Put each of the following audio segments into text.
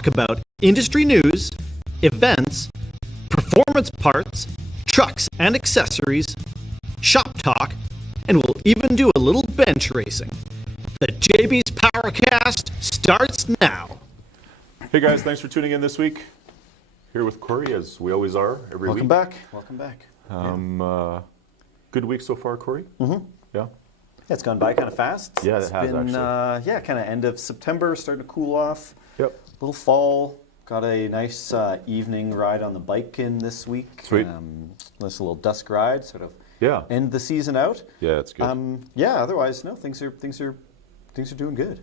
talk about industry news, events, performance parts, trucks and accessories, shop talk, and we'll even do a little bench racing. The JBs Powercast starts now. Hey guys, thanks for tuning in this week. Here with Corey, as we always are every week. Welcome back. Good week so far, Corey? Mm-hmm. Yeah. It's gone by kind of fast. Yeah, it it's has been, actually. Kind of end of September, starting to cool off. Yep. Little fall. Got a nice evening ride on the bike in this week. Sweet. Nice little dusk ride, sort of. Yeah. End the season out. Yeah, it's good. Otherwise, no, things are doing good.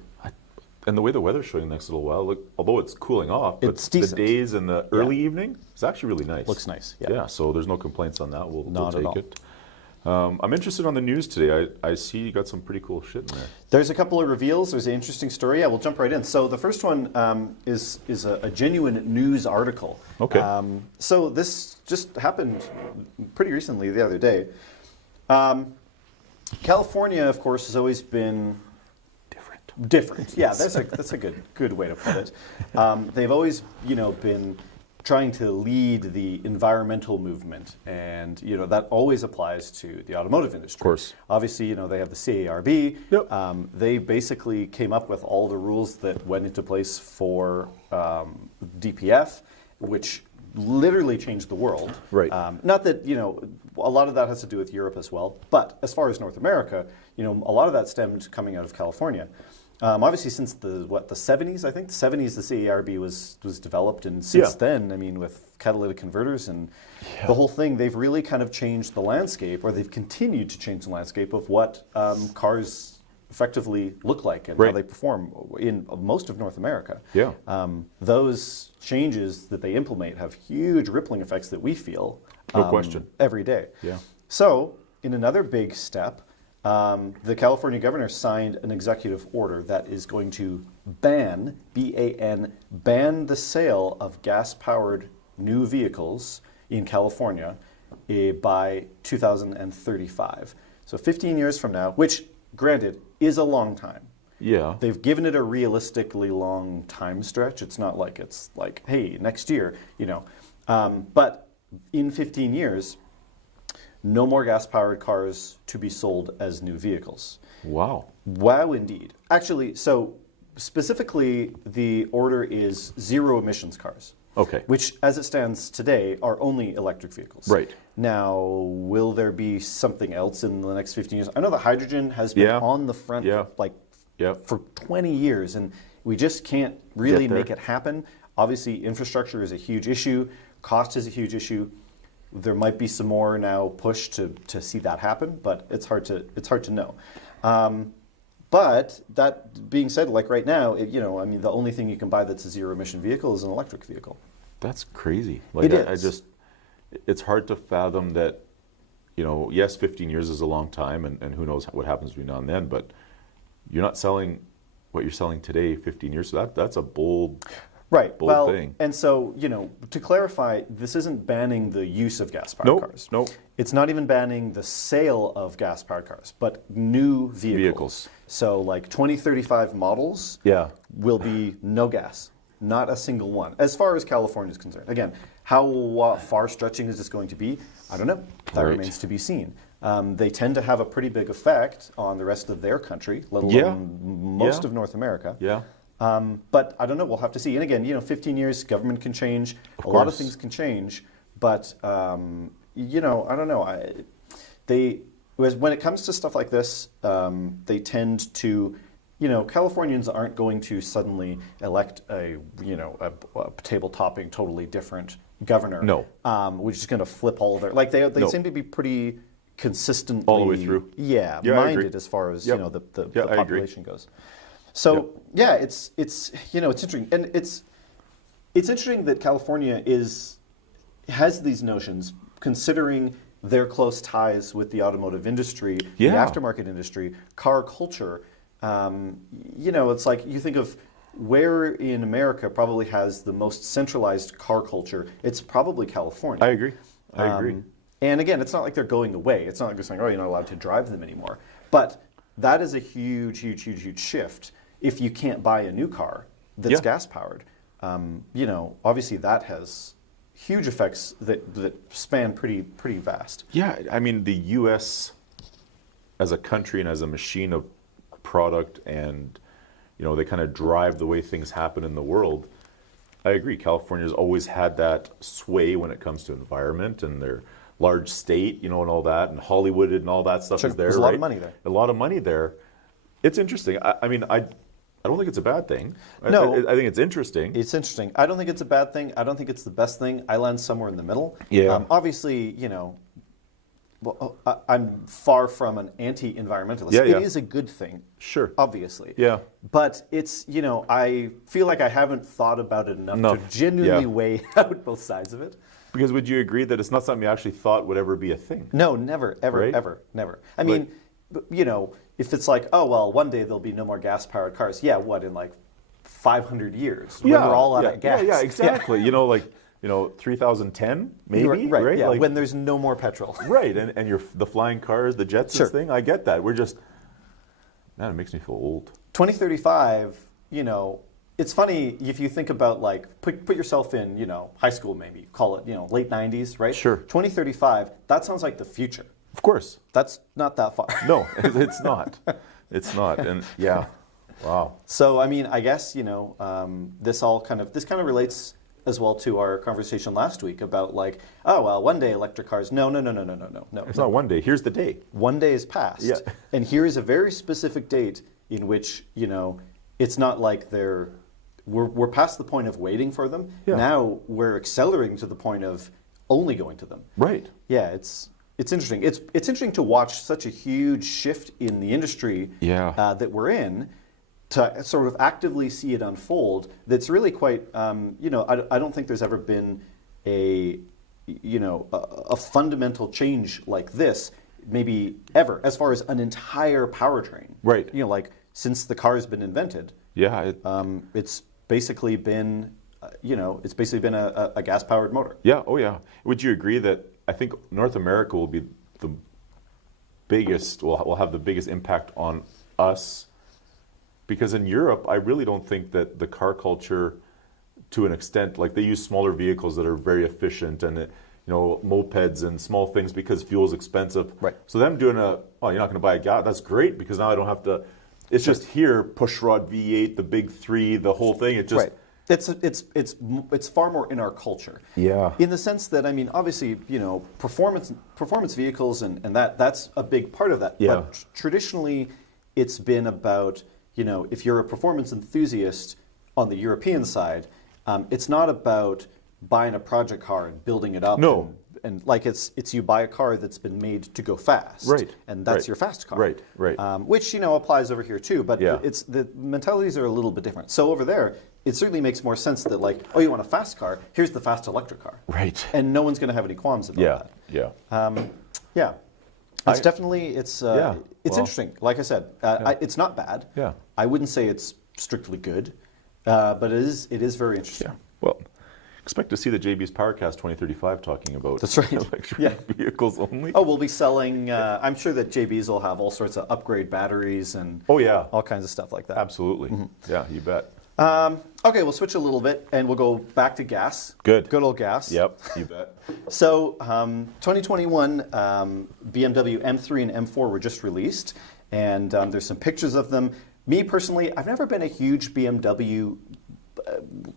And the way the weather's showing the next little while, look, although it's cooling off, but It's the decent. days and the early evening, it's actually really nice. Looks nice. Yeah. Yeah, so there's no complaints on that. We'll Not at take all. it. I'm interested on the news today. I see you got some pretty cool shit in there. There's a couple of reveals. There's an interesting story. Yeah, we'll jump right in. So the first one is a genuine news article. Okay. So this just happened pretty recently, the other day. California, of course, has always been different. Yeah, that's a good way to put it. They've always, been trying to lead the environmental movement, and that always applies to the automotive industry. Of course. Obviously, they have the CARB. Yep. They basically came up with all the rules that went into place for DPF, which literally changed the world. Right. Not that, a lot of that has to do with Europe as well, but as far as North America, a lot of that stemmed coming out of California. Obviously, since the 70s, I think, the 70s, the CARB was developed, and since then, with catalytic converters and the whole thing, they've really kind of changed the landscape, or they've continued to change the landscape of what cars effectively look like and how they perform in most of North America. Yeah. Those changes that they implement have huge rippling effects that we feel No question. every day. Yeah. So, in another big step, the California governor signed an executive order that is going to ban, B-A-N, ban the sale of gas-powered new vehicles in California by 2035. So 15 years from now, which, granted, is a long time. Yeah. They've given it a realistically long time stretch. It's not like it's like, hey, next year, But in 15 years, no more gas-powered cars to be sold as new vehicles. Wow. Wow, indeed. Actually, so specifically, the order is zero emissions cars. Okay. Which, as it stands today, are only electric vehicles. Right. Now, will there be something else in the next 15 years? I know the hydrogen has been on the front for 20 years, and we just can't really make it happen. Obviously, infrastructure is a huge issue. Cost is a huge issue. There might be some more now push to see that happen, but it's hard to know. But that being said, like right now, the only thing you can buy that's a zero emission vehicle is an electric vehicle. That's crazy. It is. It's hard to fathom that, yes, 15 years is a long time, and who knows what happens between now and then, but you're not selling what you're selling today 15 years, so that's a bold thing. And so, to clarify, this isn't banning the use of gas-powered cars. Nope. It's not even banning the sale of gas-powered cars, but new vehicles. So, like 2035 models will be no gas, not a single one, as far as California is concerned. Again, how far stretching is this going to be? I don't know. That remains to be seen. They tend to have a pretty big effect on the rest of their country, let alone most of North America. Yeah. But I don't know. We'll have to see. And again, 15 years, government can change. A lot of things can change. But I don't know. When it comes to stuff like this, they tend to, Californians aren't going to suddenly elect a table-topping, totally different governor. No. Which is going to flip all of their they seem to be pretty consistently all the way through. Minded as far as the population goes. So it's interesting, and it's interesting that California has these notions, considering their close ties with the automotive industry, the aftermarket industry, car culture. It's like you think of where in America probably has the most centralized car culture. It's probably California. I agree. And again, it's not like they're going away. It's not like they're saying, oh, you're not allowed to drive them anymore. But that is a huge shift if you can't buy a new car that's gas-powered. obviously that has huge effects that span pretty vast. Yeah, I mean, the U.S. as a country and as a machine of product, and they kind of drive the way things happen in the world. I agree. California's always had that sway when it comes to environment, and their large state, and all that, and Hollywood and all that stuff is there. There's a lot of money there. A lot of money there. It's interesting. I mean, I don't think it's a bad thing. No. I think it's interesting. It's interesting. I don't think it's a bad thing. I don't think it's the best thing. I land somewhere in the middle. Yeah. Obviously, I'm far from an anti-environmentalist. Yeah. It is a good thing. Sure. Obviously. Yeah. But it's, I feel like I haven't thought about it enough to genuinely weigh out both sides of it. Because would you agree that it's not something you actually thought would ever be a thing? No, never, ever, right? ever, never. I mean, if it's like, oh, well, one day there'll be no more gas-powered cars. Yeah, what, in like 500 years? When we're all out of gas. Yeah, exactly. 3010, maybe, right? Yeah, when there's no more petrol. Right, and the flying cars, the Jetsons thing, I get that. Man, it makes me feel old. 2035, it's funny if you think about put yourself in, high school maybe, call it, late 90s, right? Sure. 2035, that sounds like the future. Of course. That's not that far. No, it's not. It's not. And yeah, wow. So, I mean, I guess, this kind of relates as well to our conversation last week about one day electric cars. No. It's not one day. Here's the day. One day is past. Yeah. And here is a very specific date in which, it's not like we're past the point of waiting for them. Yeah. Now we're accelerating to the point of only going to them. Right. Yeah, it's interesting. It's interesting to watch such a huge shift in the industry that we're in, to sort of actively see it unfold. That's really quite, I don't think there's ever been a fundamental change like this, maybe ever, as far as an entire powertrain. Right. Since the car has been invented. Yeah. It's basically been, a gas-powered motor. Yeah. Oh, yeah. Would you agree that I think North America will be the biggest, will have the biggest impact on us? Because in Europe, I really don't think that the car culture, to an extent, they use smaller vehicles that are very efficient, and mopeds and small things because fuel is expensive. Right. So them doing you're not going to buy a gas, that's great because now I don't have to. It's just here, pushrod V8, the big three, the whole thing. It just. Right. It's far more in our culture. Yeah. In the sense that, I mean, obviously, performance vehicles and that's a big part of that. Yeah. But traditionally, it's been about, if you're a performance enthusiast on the European side, it's not about buying a project car and building it up. No. And it's you buy a car that's been made to go fast. Right. And that's your fast car. Right. Which, applies over here too. But the mentalities are a little bit different. So over there, it certainly makes more sense that you want a fast car, here's the fast electric car. Right. And no one's going to have any qualms about that. Yeah. It's definitely, it's interesting. Like I said, it's not bad. Yeah. I wouldn't say it's strictly good, but it is very interesting. Yeah. Well, expect to see the JBs Powercast 2035 talking about That's right. electric vehicles only. Oh, we'll be selling, I'm sure that JBs will have all sorts of upgrade batteries and all kinds of stuff like that. Absolutely. Mm-hmm. Yeah, you bet. Okay, we'll switch a little bit and we'll go back to gas. Good old gas. Yep, you bet. So 2021 BMW M3 and M4 were just released, and there's some pictures of them. Me personally, I've never been a huge BMW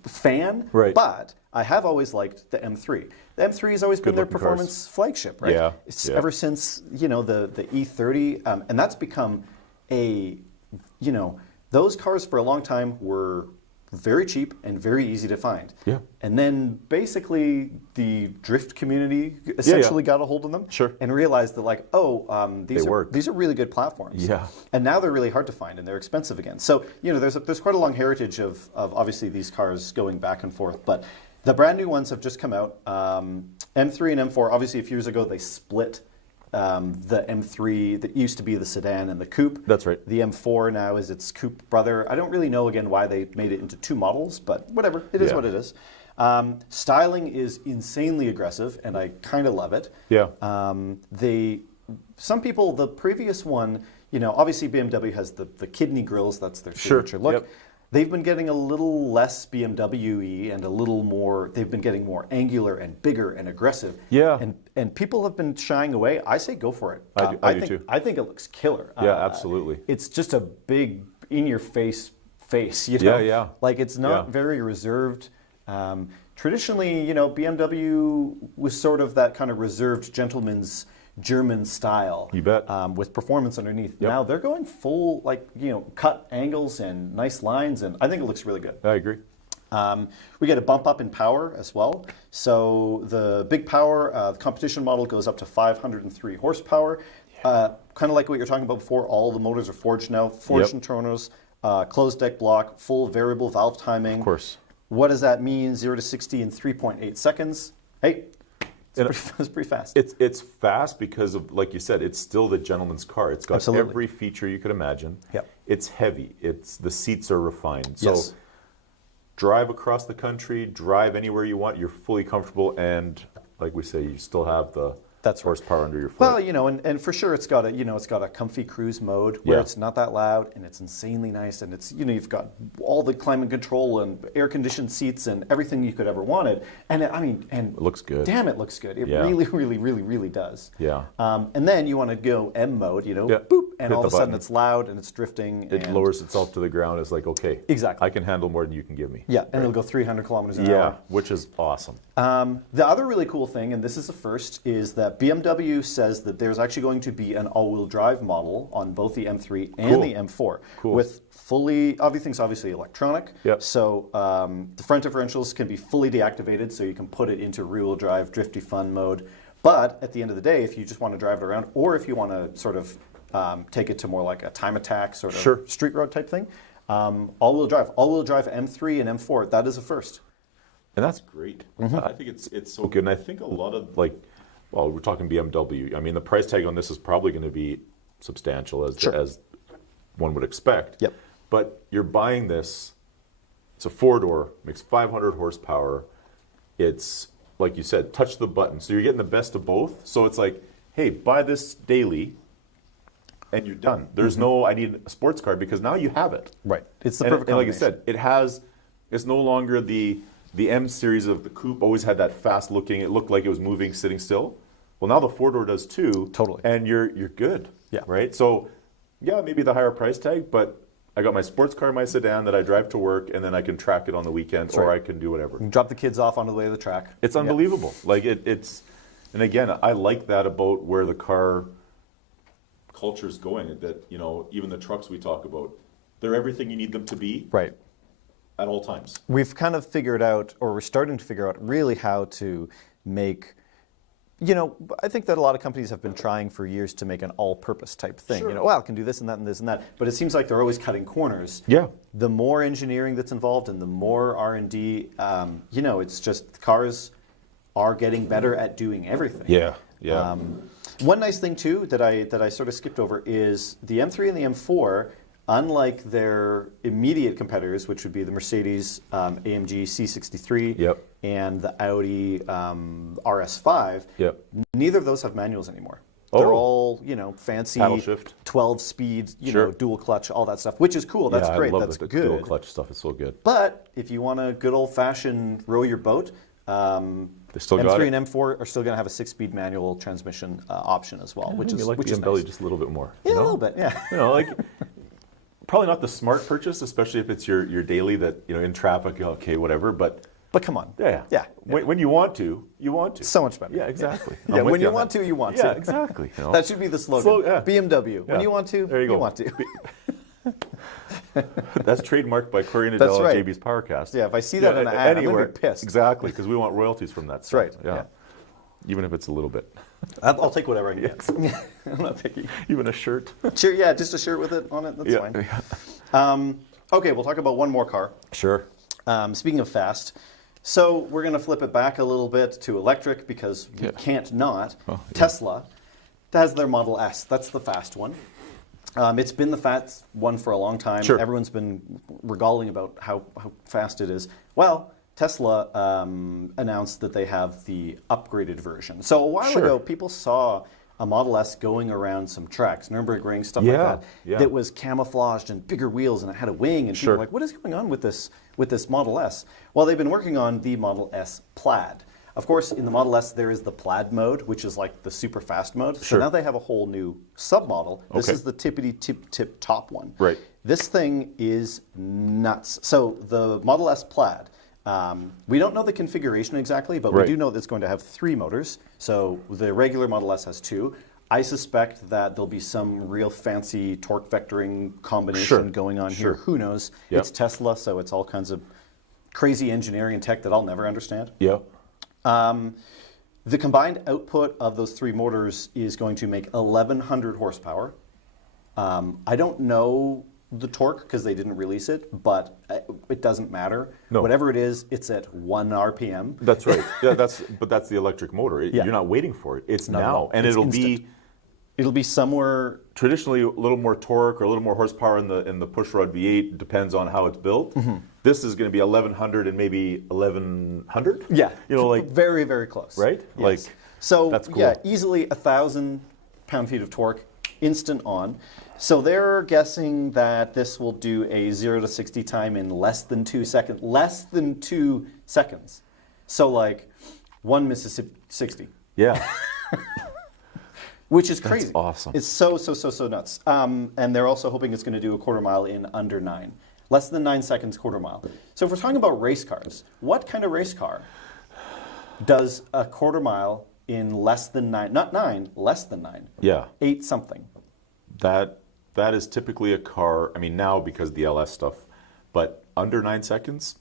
fan, but I have always liked the M3. The M3 has always been their performance flagship, right? Yeah. Ever since, the E30, and that's become those cars for a long time were very cheap and very easy to find. Yeah. And then basically the drift community essentially got a hold of them and realized that these are really good platforms. Yeah. And now they're really hard to find and they're expensive again. So, there's quite a long heritage of obviously these cars going back and forth, but the brand new ones have just come out. M3 and M4, obviously a few years ago they split the M3 that used to be the sedan and the coupe. That's right. The M4 now is its coupe brother. I don't really know, again, why they made it into two models, but whatever. It is what it is. Styling is insanely aggressive, and I kind of love it. Yeah. Some people, the previous one, obviously BMW has the kidney grills. That's their signature look. Yep. they've been getting a little less BMW-y and a little more, they've been getting more angular and bigger and aggressive. Yeah. And people have been shying away. I say go for it. I do think, too. I think it looks killer. Yeah, absolutely. It's just a big, in-your-face face, you know? Yeah. Like, it's not very reserved. Traditionally, you know, BMW was sort of that kind of reserved gentleman's German style. You bet. With performance underneath. Yep. Now they're going full, like, you know, cut angles and nice lines, and I think it looks really good. I agree. We get a bump up in power as well. So the big power, the competition model goes up to 503 horsepower. Kind of like what you're talking about before, all the motors are forged now, forged internals, closed deck block, full variable valve timing. Of course. What does that mean? 0 to 60 in 3.8 seconds. Hey, it's pretty fast. It's fast because of, like you said, it's still the gentleman's car. It's got Absolutely. every feature you could imagine. Yep. It's heavy. The seats are refined. So Yes. drive across the country, drive anywhere you want. You're fully comfortable, and like we say, you still have the horsepower under your foot. Well, you know, and for sure it's got a comfy cruise mode where it's not that loud and it's insanely nice, and it's, you know, you've got all the climate control and air conditioned seats and everything you could ever wanted. And it looks good. Damn, it looks good. It really does. Yeah. And then you want to go M mode, you know, boop, and Hit all the of a sudden button. it's loud and it's drifting. It lowers itself to the ground. It's like, okay, Exactly. I can handle more than you can give me. Yeah, and it'll go 300 kilometers an Yeah, hour. which is awesome. The other really cool thing, and this is the first, is that BMW says that there's actually going to be an all-wheel drive model on both the M3 and the M4 with everything's obviously electronic. Yep. So the front differentials can be fully deactivated, so you can put it into rear-wheel drive, drifty fun mode. But at the end of the day, if you just want to drive it around, or if you want to sort of take it to more like a time attack sort of street road type thing, all-wheel drive M3 and M4, that is a first. And that's great. I think it's so good. And I think a lot of, like, well, we're talking BMW. I mean, the price tag on this is probably going to be substantial as one would expect. Yep. But you're buying this, it's a four-door, makes 500 horsepower. It's, like you said, touch the button. So you're getting the best of both. So it's like, hey, buy this daily and you're done. There's no, I need a sports car, because now you have it. Right. It's the And perfect like I combination. said, it's no longer the M series of the coupe always had that fast looking, it looked like it was moving, sitting still. Well, now the four-door does too. Totally. And you're good. Yeah. Right? So, yeah, maybe the higher price tag, but I got my sports car, my sedan that I drive to work, and then I can track it on the weekend, or I can do whatever. You can drop the kids off on the way to the track. It's unbelievable. Like, it's, and again, I like that about where the car culture is going, that, you know, even the trucks we talk about, they're everything you need them to be. Right. At all times. We've kind of figured out, or we're starting to figure out really how to make, you know, I think that a lot of companies have been trying for years to make an all-purpose type thing. You know, well, it can do this and that and this and that, but it seems like they're always cutting corners. Yeah. The more engineering that's involved and the more R&D, you know, it's just cars are getting better at doing everything. Yeah, yeah. One nice thing too that I sort of skipped over is the M3 and the M4. Unlike their immediate competitors, which would be the Mercedes AMG C63 and the Audi RS5, neither of those have manuals anymore. They're all, you know, fancy 12-speed, you know, dual clutch, all that stuff, which is cool. That's great. That's good. Dual clutch stuff is so good. But if you want a good old-fashioned row your boat, M3 and M4 are still going to have a 6-speed manual transmission option as well, which is BMW just a little bit more. Yeah, a little bit. Yeah. You know, like. Probably not the smart purchase, especially if it's your daily that, you know, in traffic, okay, whatever, but come on. Yeah. When you want to, you want to. So much better. Yeah, exactly. Yeah, when you want to, you want to. Yeah, exactly. You know? That should be the slogan. BMW. Yeah. When you want to, there you want to. That's trademarked by Corey and Adel and JBs Powercast. Yeah, if I see that in an ad, anywhere, I'm going to be pissed. Exactly, because we want royalties from that stuff. That's right. Yeah. Even if it's a little bit. I'll take whatever I can get. I'm not taking even a shirt. Sure, yeah, just a shirt with it on it. That's fine. Yeah. Okay, we'll talk about one more car. Sure. Speaking of fast, so we're going to flip it back a little bit to electric because we can't not. Tesla has their Model S. That's the fast one. It's been the fast one for a long time. Sure. Everyone's been regaling about how fast it is. Well, Tesla announced that they have the upgraded version. So a while ago, people saw a Model S going around some tracks, Nürburgring, stuff like that, that was camouflaged and bigger wheels and it had a wing, and people were like, what is going on with this Model S? Well, they've been working on the Model S Plaid. Of course, in the Model S, there is the Plaid mode, which is like the super fast mode. So now they have a whole new submodel. This is the tippity-tip top one. Right. This thing is nuts. So the Model S Plaid, we don't know the configuration exactly, but we do know that it's going to have 3 motors. So the regular Model S has 2. I suspect that there'll be some real fancy torque vectoring combination going on here. Who knows? It's Tesla, so it's all kinds of crazy engineering and tech that I'll never understand. The combined output of those 3 motors is going to make 1,100 horsepower. I don't know the torque because they didn't release it, but it doesn't matter. Whatever it is, it's at 1 RPM. That's right. But that's the electric motor. You're not waiting for it. It's now, and it's instant. It'll be somewhere traditionally a little more torque or a little more horsepower in the pushrod V8. Depends on how it's built. This is going to be 1,100 and maybe 1,100. Yeah, like very, very close. Right? Yes. Like so. That's cool. Yeah, easily 1,000 pound-feet of torque, instant on. So they're guessing that this will do a 0 to 60 time in less than 2 seconds. Less than 2 seconds. So like 1 Mississippi 60. Yeah. Which is crazy. That's awesome. It's so nuts. And they're also hoping it's going to do a quarter mile in under 9. Less than 9 seconds, quarter mile. So if we're talking about race cars, what kind of race car does a quarter mile in less than 9, not 9, less than 9? Yeah. 8 something. That is typically a car, I mean now because of the LS stuff, but under 9 seconds,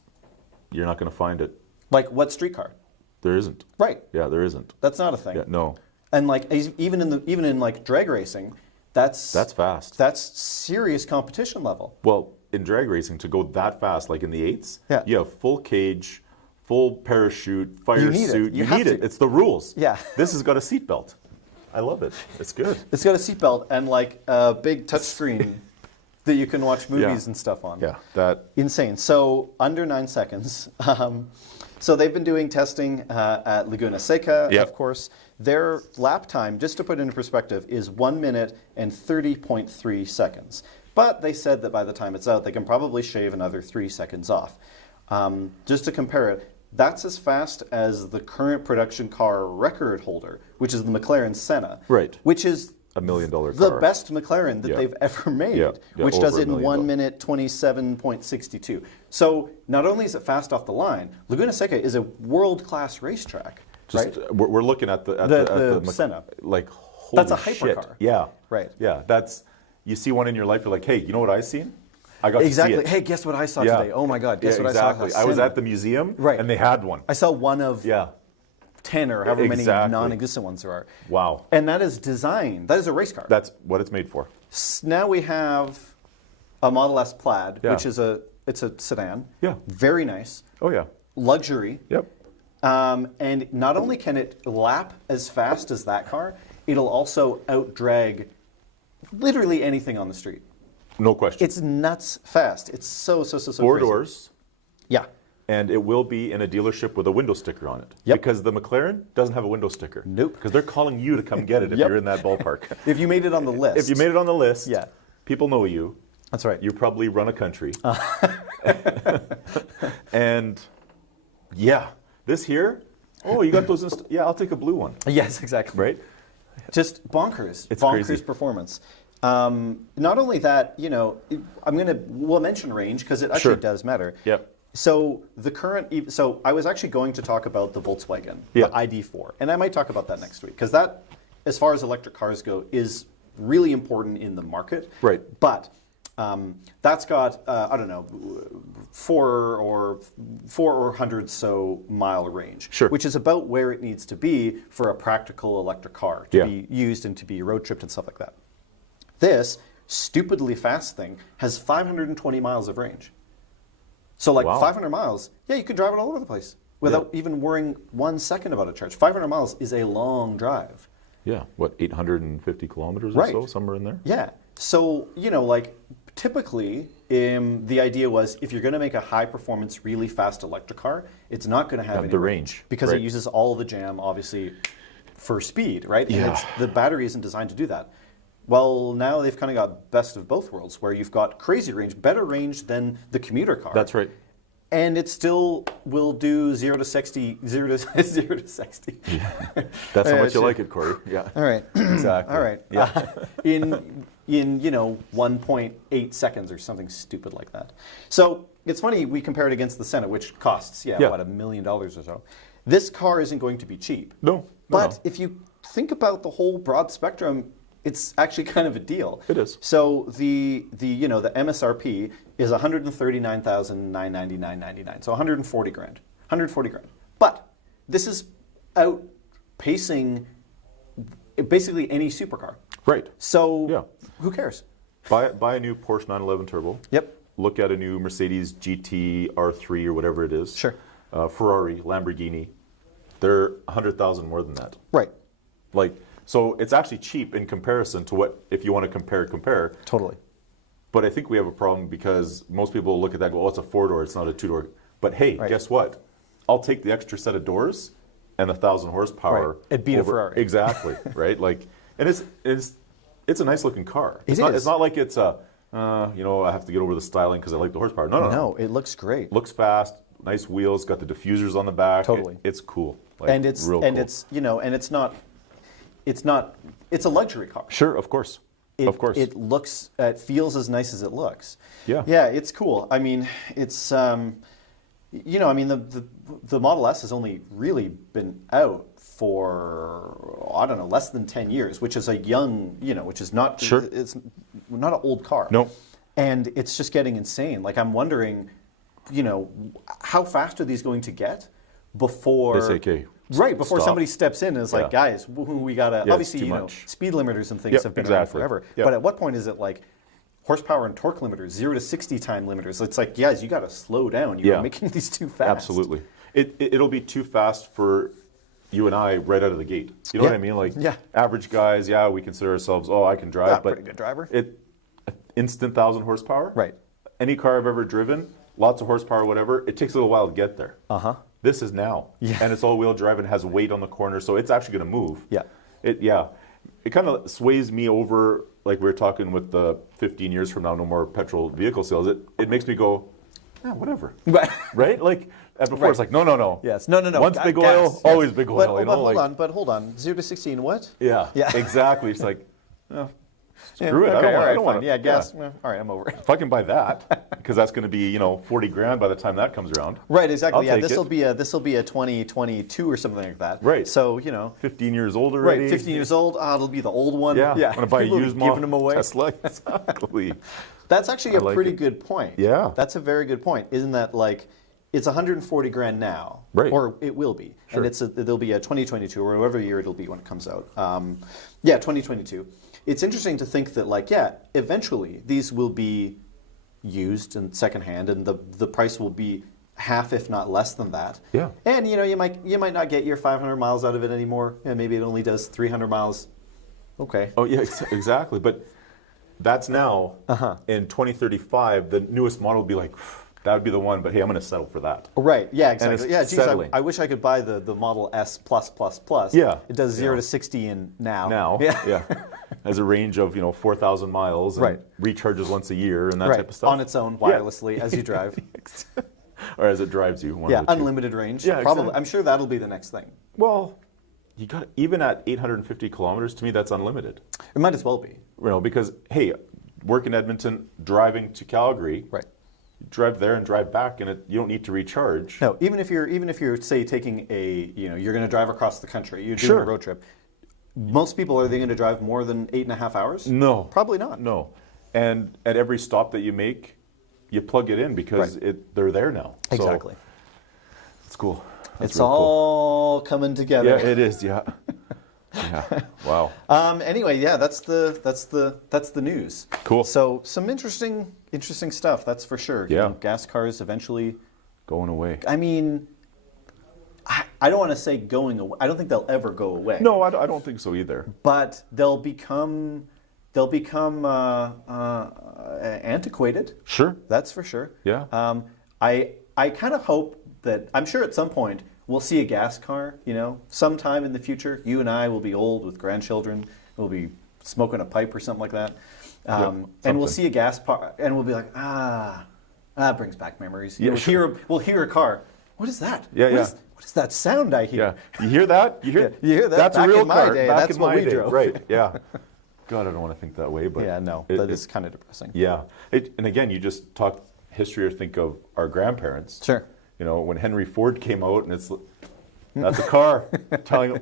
you're not going to find it. Like what street car? There isn't. Right. Yeah, there isn't. That's not a thing. Yeah, no. And like even in like drag racing, that's fast. That's serious competition level. Well, in drag racing, to go that fast, like in the 8s, you have full cage, full parachute, fire suit. You need it. It's the rules. Yeah. This has got a seatbelt. I love it. It's good. It's got a seatbelt and like a big touchscreen that you can watch movies and stuff on. Yeah, that insane. So under 9 seconds. So they've been doing testing at Laguna Seca, of course. Their lap time, just to put it in perspective, is 1 minute and 30.3 seconds. But they said that by the time it's out, they can probably shave another 3 seconds off. Just to compare it, that's as fast as the current production car record holder, which is the McLaren Senna. Right. Which is $1 million car. The best McLaren that they've ever made, which does it in 1 minute 27.62. So not only is it fast off the line, Laguna Seca is a world-class racetrack. We're looking at the Senna. Like, holy that's a hypercar. Shit. Yeah. Right. Yeah. You see one in your life, you're like, hey, you know what I seen? I got to see it. Hey, guess what I saw today? Oh my God, guess what I saw? I was at the museum, and they had one. I saw one of 10 or however many non-existent ones there are. Wow. And that is designed. That is a race car. That's what it's made for. Now we have a Model S Plaid, which is it's a sedan. Yeah. Very nice. Oh yeah. Luxury. Yep. And not only can it lap as fast as that car, it'll also out-drag literally anything on the street. No question. It's nuts fast. It's so 4 crazy. doors. Yeah. And it will be in a dealership with a window sticker on it. Yep. Because the McLaren doesn't have a window sticker. Nope. Because they're calling you to come get it if you're in that ballpark. If you made it on the list. If you made it on the list, people know you. That's right. You probably run a country. And this here, you got those. I'll take a blue one. Yes, exactly. Right? Just bonkers. It's bonkers crazy. Performance. Not only that, we'll mention range because it actually does matter. Yep. So I was actually going to talk about the Volkswagen, the ID4, and I might talk about that next week because that, as far as electric cars go, is really important in the market. Right. But that's got 400 or 100 so mile range, which is about where it needs to be for a practical electric car to be used and to be road tripped and stuff like that. This stupidly fast thing has 520 miles of range. So 500 miles, you could drive it all over the place without even worrying 1 second about a charge. 500 miles is a long drive. Yeah, 850 kilometers or so, somewhere in there? Yeah. So, typically, the idea was if you're going to make a high-performance, really fast electric car, it's not going to have any the range. because it uses all the jam, obviously, for speed, right? Yeah. And the battery isn't designed to do that. Well, now they've kind of got best of both worlds, where you've got crazy range, better range than the commuter car. That's right. And it still will do 0 to 60, 0 to 60. Yeah. That's how much you like it, Corey. Yeah. All right. Exactly. All right. Yeah. In 1.8 seconds or something stupid like that. So it's funny, we compare it against the Senna, which costs, what, $1 million or so. This car isn't going to be cheap. No. But if you think about the whole broad spectrum, it's actually kind of a deal. It is. So the MSRP is $139,999.99. So 140 grand. 140 grand. But this is outpacing basically any supercar. Right. So who cares? Buy a new Porsche 911 Turbo. Yep. Look at a new Mercedes GT R3 or whatever it is. Sure. Ferrari, Lamborghini. They're 100,000 more than that. Right. So it's actually cheap in comparison to what, if you want to compare. Totally. But I think we have a problem because most people look at that and go, oh, it's a 4-door, it's not a 2-door. But hey, guess what? I'll take the extra set of doors and 1,000 horsepower. Right. It'd beat a Ferrari. Exactly, right? And it's a nice looking car. It's not like it's I have to get over the styling because I like the horsepower. No, it looks great. Looks fast, nice wheels, got the diffusers on the back. Totally. It's cool. It's a luxury car. Sure, of course. It feels as nice as it looks. Yeah. Yeah, it's cool. I mean, it's the Model S has only really been out for, I don't know, less than 10 years, which is a young, which is not, it's not an old car. No. And it's just getting insane. I'm wondering, how fast are these going to get before... They say, okay, right, before stop. Somebody steps in and is like, guys, we got to... obviously, speed limiters and things have been around forever. Yep. But at what point is it horsepower and torque limiters, 0 to 60 time limiters? It's like, guys, you got to slow down. You're making these too fast. Absolutely. It'll be too fast for you and I right out of the gate. You know what I mean? Average guys, we consider ourselves, I can drive. But pretty good driver. Instant 1,000 horsepower. Right. Any car I've ever driven, lots of horsepower, whatever, it takes a little while to get there. Uh-huh. This is now. Yeah. And it's all-wheel drive and has weight on the corner, so it's actually going to move. Yeah. It kind of sways me over, like we were talking with the 15 years from now, no more petrol vehicle sales. It makes me go, whatever. Right? And before it's like, no. Yes. No. Once big oil, always big oil. But hold on. 0 to 60 in what? Yeah. Exactly. It's like, screw it. Okay, I don't want to. Yeah, gas. All right, I'm over it. If I can buy that, because that's going to be 40 grand by the time that comes around. Right, exactly. I'll take this will be a 2022 or something like that. Right. So 15 years old already. Right, 15 years old. It'll be the old one. Yeah. I'm going to buy a used model. Giving them away. Tesla. Exactly. That's actually a pretty good point. Yeah. That's a very good point. Isn't that it's 140 grand now, right? Or it will be, sure. And there'll be a 2022 or whatever year it'll be when it comes out. 2022. It's interesting to think that eventually these will be used and secondhand, and the price will be half, if not less than that. Yeah. And you might not get your 500 miles out of it anymore. And maybe it only does 300 miles. Okay. Oh yeah, exactly. But that's now. In 2035, the newest model will be like, that would be the one. But hey, I'm going to settle for that. Right. Yeah. Exactly. And yeah. it's Geez, settling. I wish I could buy the Model S plus. Yeah. It does 0 to 60 in now. Now. Yeah. Has a range of 4,000 miles. And right. Recharges once a year and that type of stuff. On its own, wirelessly as you drive. Or as it drives you. Unlimited range. Yeah. Probably. Exactly. I'm sure that'll be the next thing. Well, you got even at 850 kilometers. To me, that's unlimited. It might as well be. Because hey, work in Edmonton, driving to Calgary. Right. Drive there and drive back, and you don't need to recharge. No, even if you're say taking you're going to drive across the country, you're doing a road trip. Most people, are they going to drive more than 8.5 hours? No, probably not. No, and at every stop that you make, you plug it in because they're there now. Exactly. So, it's cool. It's all coming together. Yeah, it is. Yeah. Yeah. Wow. Anyway, that's the news. Cool. So some interesting stuff. That's for sure. Yeah. Gas cars eventually going away. I mean, I don't want to say going away. I don't think they'll ever go away. No, I don't think so either. But they'll become antiquated. Sure. That's for sure. Yeah. I kind of hope that, I'm sure at some point we'll see a gas car, sometime in the future. You and I will be old with grandchildren. We'll be smoking a pipe or something like that. And we'll see a gas car, and we'll be like, that brings back memories. Yeah, We'll hear a car. What is that? Yeah, What is that sound I hear? Yeah. You hear that? You hear that? That's back a real in my car. day, Back that's in what my we day. drove. Right, yeah. God, I don't want to think that way, but... Yeah, no, that is kind of depressing. Yeah. And again, you just talk history or think of our grandparents. Sure. When Henry Ford came out, and that's a car telling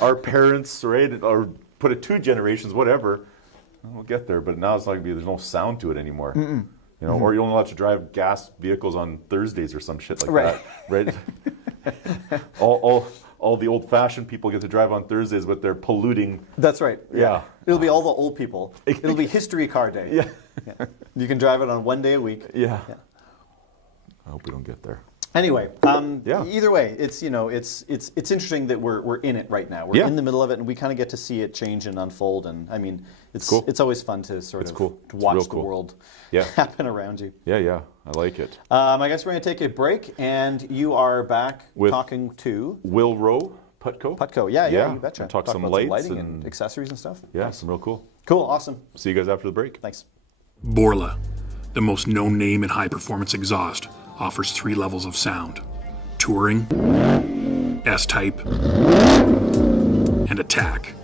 our parents, right, or put it 2 generations, whatever. We'll get there, but now it's not going to be, there's no sound to it anymore. Or you're only allowed to drive gas vehicles on Thursdays or some shit like that, right? all the old-fashioned people get to drive on Thursdays, but they're polluting. That's right. Yeah. It'll be all the old people. It'll be history car day. Yeah. You can drive it on 1 day a week. Yeah. I hope we don't get there. Anyway, either way, it's interesting that we're in it right now. We're in the middle of it, and we kind of get to see it change and unfold. And I mean, it's cool. It's always fun to to watch the world happen around you. Yeah, I like it. I guess we're going to take a break, and you are back talking to Will Rowe, Putco. Putco, yeah, you betcha. Talk some about lights lighting and accessories and stuff. Yeah, some real cool. Cool, awesome. See you guys after the break. Thanks. Borla, the most known name in high-performance exhaust, offers 3 levels of sound: Touring, S-Type, and Attack,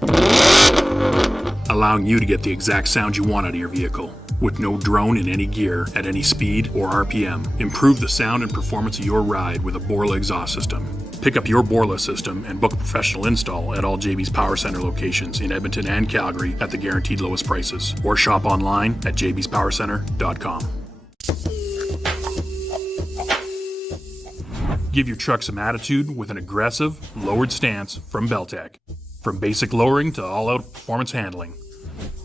allowing you to get the exact sound you want out of your vehicle, with no drone in any gear at any speed or RPM. Improve the sound and performance of your ride with a Borla exhaust system. Pick up your Borla system and book a professional install at all JBs Power Center locations in Edmonton and Calgary at the guaranteed lowest prices, or shop online at jbspowercenter.com. Give your truck some attitude with an aggressive, lowered stance from Beltec. From basic lowering to all-out performance handling.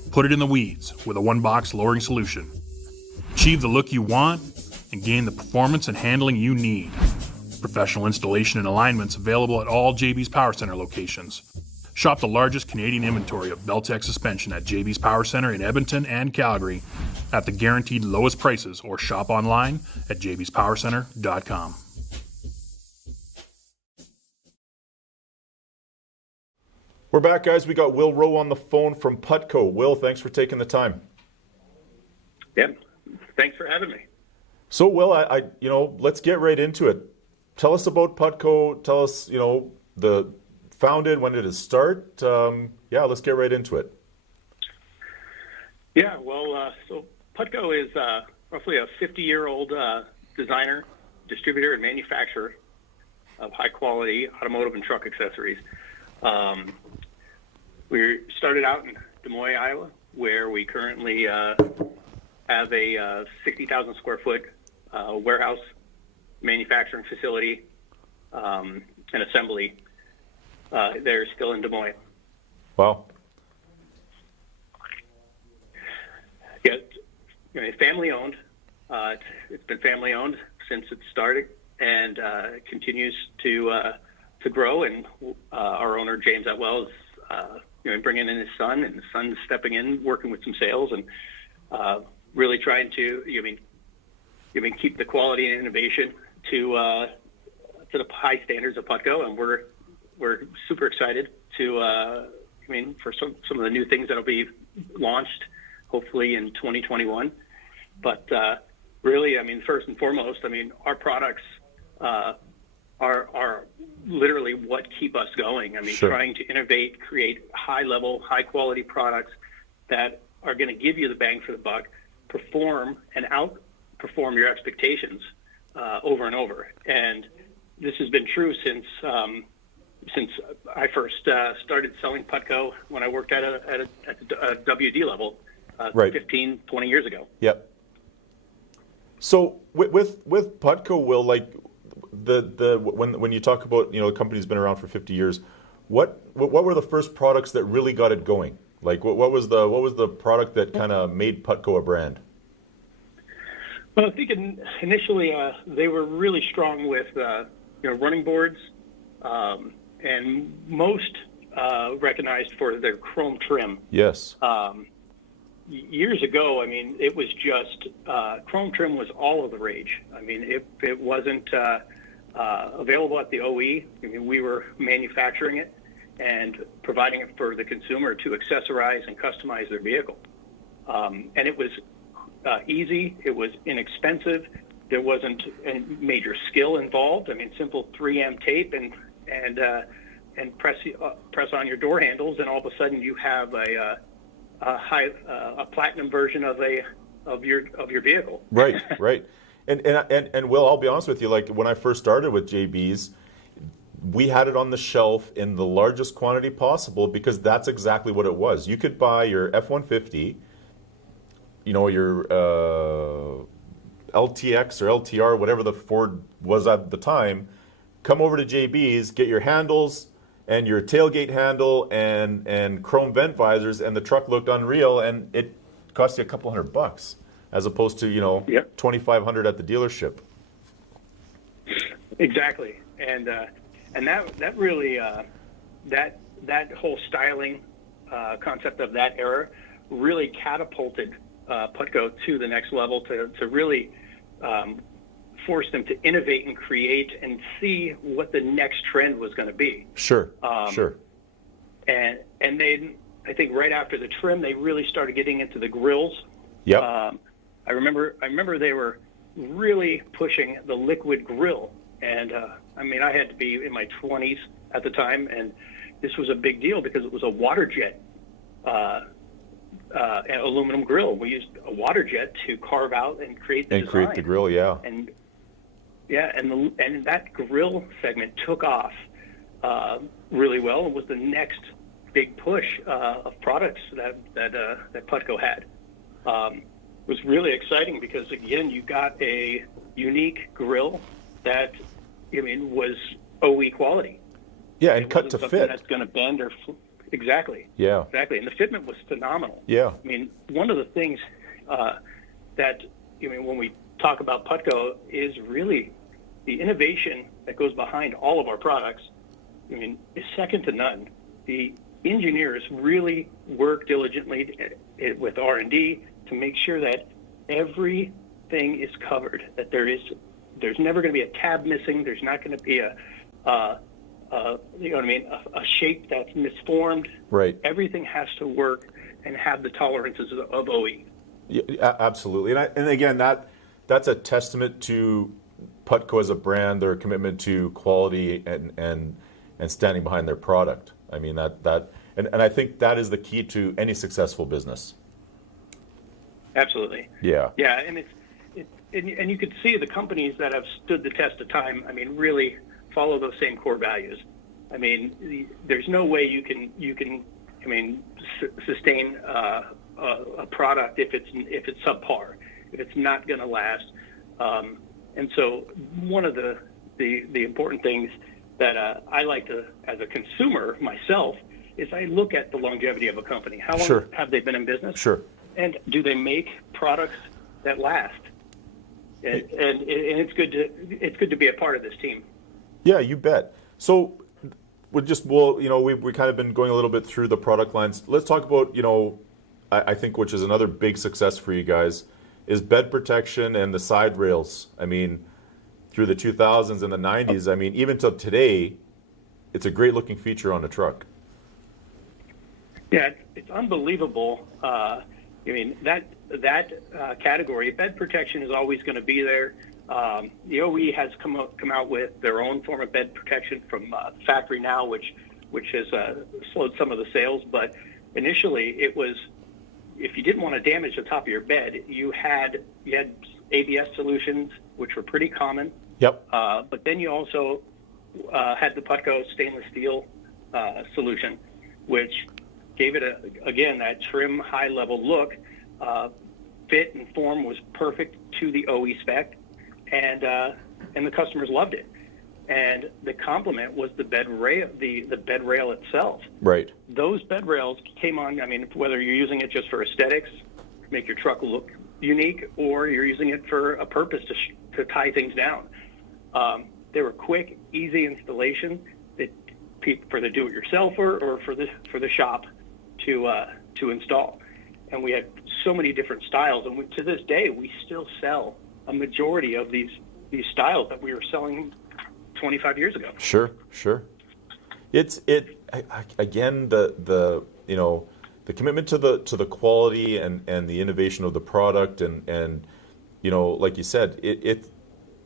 Put it in the weeds with a one-box lowering solution. Achieve the look you want and gain the performance and handling you need. Professional installation and alignments available at all JBs Power Center locations. Shop the largest Canadian inventory of Beltec suspension at JBs Power Center in Edmonton and Calgary at the guaranteed lowest prices, or shop online at jbspowercenter.com. We're back, guys. We got Will Rowe on the phone from Putco. Will, thanks for taking the time. Yep. Thanks for having me. So, Will, I let's get right into it. Tell us about Putco. Tell us, the founded, when did it start? Let's get right into it. Yeah, well, so Putco is roughly a 50-year-old designer, distributor, and manufacturer of high-quality automotive and truck accessories. We started out in Des Moines, Iowa, where we currently have a 60,000 square foot warehouse, manufacturing facility, and assembly. They're still in Des Moines. Wow. Yeah, family owned. It's been family owned since it started, and continues to grow. And our owner James Atwell is bringing in his son, and the son's stepping in, working with some sales, and really trying to keep the quality and innovation to the high standards of Putco. And we're super excited to for some of the new things that'll be launched hopefully in 2021. But really, first and foremost, our products are literally what keep us going. Sure. Trying to innovate, create high-level, high-quality products that are going to give you the bang for the buck, perform and outperform your expectations over and over. And this has been true since I first started selling Putco when I worked at a WD level 15, 20 years ago. Yep. So with Putco, Will, like when you talk about the company's been around for 50 years, what were the first products that really got it going? Like what was the product that kind of made Putco a brand? Well, I think initially they were really strong with running boards, and most recognized for their chrome trim. Yes. Years ago, it was just chrome trim was all of the rage. It wasn't available at the OE. I mean, we were manufacturing it and providing it for the consumer to accessorize and customize their vehicle. And it was easy. It was inexpensive. There wasn't a major skill involved. I mean, simple 3M tape and press on your door handles, and all of a sudden you have a platinum version of your vehicle. Right. And Will, I'll be honest with you. Like when I first started with JBs, we had it on the shelf in the largest quantity possible because that's exactly what it was. You could buy your F-150, your LTX or LTR, whatever the Ford was at the time, come over to JB's, get your handles and your tailgate handle and chrome vent visors, and the truck looked unreal, and it cost you a couple $100 as opposed to, Yep. $2,500 at the dealership. Exactly. And that really, that whole styling concept of that era really catapulted Putco to the next level to really force them to innovate and create and see what the next trend was going to be. Sure. And then I think right after the trim, they really started getting into the grills. Yep. I remember they were really pushing the liquid grill, and I mean, I had to be in my 20s at the time, and this was a big deal because it was a water jet aluminum grill. We used a water jet to carve out and create the design. Create the grill, yeah. And that grill segment took off really well, and was the next big push of products that Putco had. It was really exciting because, again, you got a unique grill that, was OE quality. Yeah, and cut to fit. That's going to bend or exactly. Yeah. Exactly, and the fitment was phenomenal. Yeah. I mean, one of the things that when we talk about Putco is really the innovation that goes behind all of our products. I mean, is second to none. The engineers really work diligently with R&D to make sure that everything is covered. That there's never going to be a tab missing. There's not going to be a shape that's misformed. Right. Everything has to work and have the tolerances of OE. Yeah, absolutely. And again, that's a testament to Putco as a brand, their commitment to quality and standing behind their product. I mean, and I think that is the key to any successful business. Absolutely. Yeah. Yeah, and and you could see the companies that have stood the test of time, I mean, really follow those same core values. I mean, there's no way you can sustain a product if it's subpar, if it's not going to last. And so one of the important things that I like to, as a consumer myself, is I look at the longevity of a company. How long Sure. have they been in business? Sure. And do they make products that last? And it's good to be a part of this team. Yeah, you bet. So we've kind of been going a little bit through the product lines. Let's talk about, I think, which is another big success for you guys, is bed protection and the side rails. I mean, through the 2000s and the 90s, I mean, even till today, it's a great looking feature on the truck. Yeah, it's unbelievable. That category, bed protection is always going to be there. The OE has come out with their own form of bed protection from factory now, which has slowed some of the sales. But initially, it was, if you didn't want to damage the top of your bed, you had ABS solutions, which were pretty common. Yep. But then you also had the Putco stainless steel solution, which gave it that trim, high-level look. Fit and form was perfect to the OE spec, and the customers loved it. And the complement was the bed rail, the bed rail itself. Right. Those bed rails came on. I mean, whether you're using it just for aesthetics, make your truck look unique, or you're using it for a purpose to tie things down. They were quick, easy installation for the do-it-yourselfer or for the shop to install. And we had so many different styles, and to this day we still sell a majority of these styles that we were selling 25 years ago. Sure. Again, the commitment to the quality and the innovation of the product and like you said,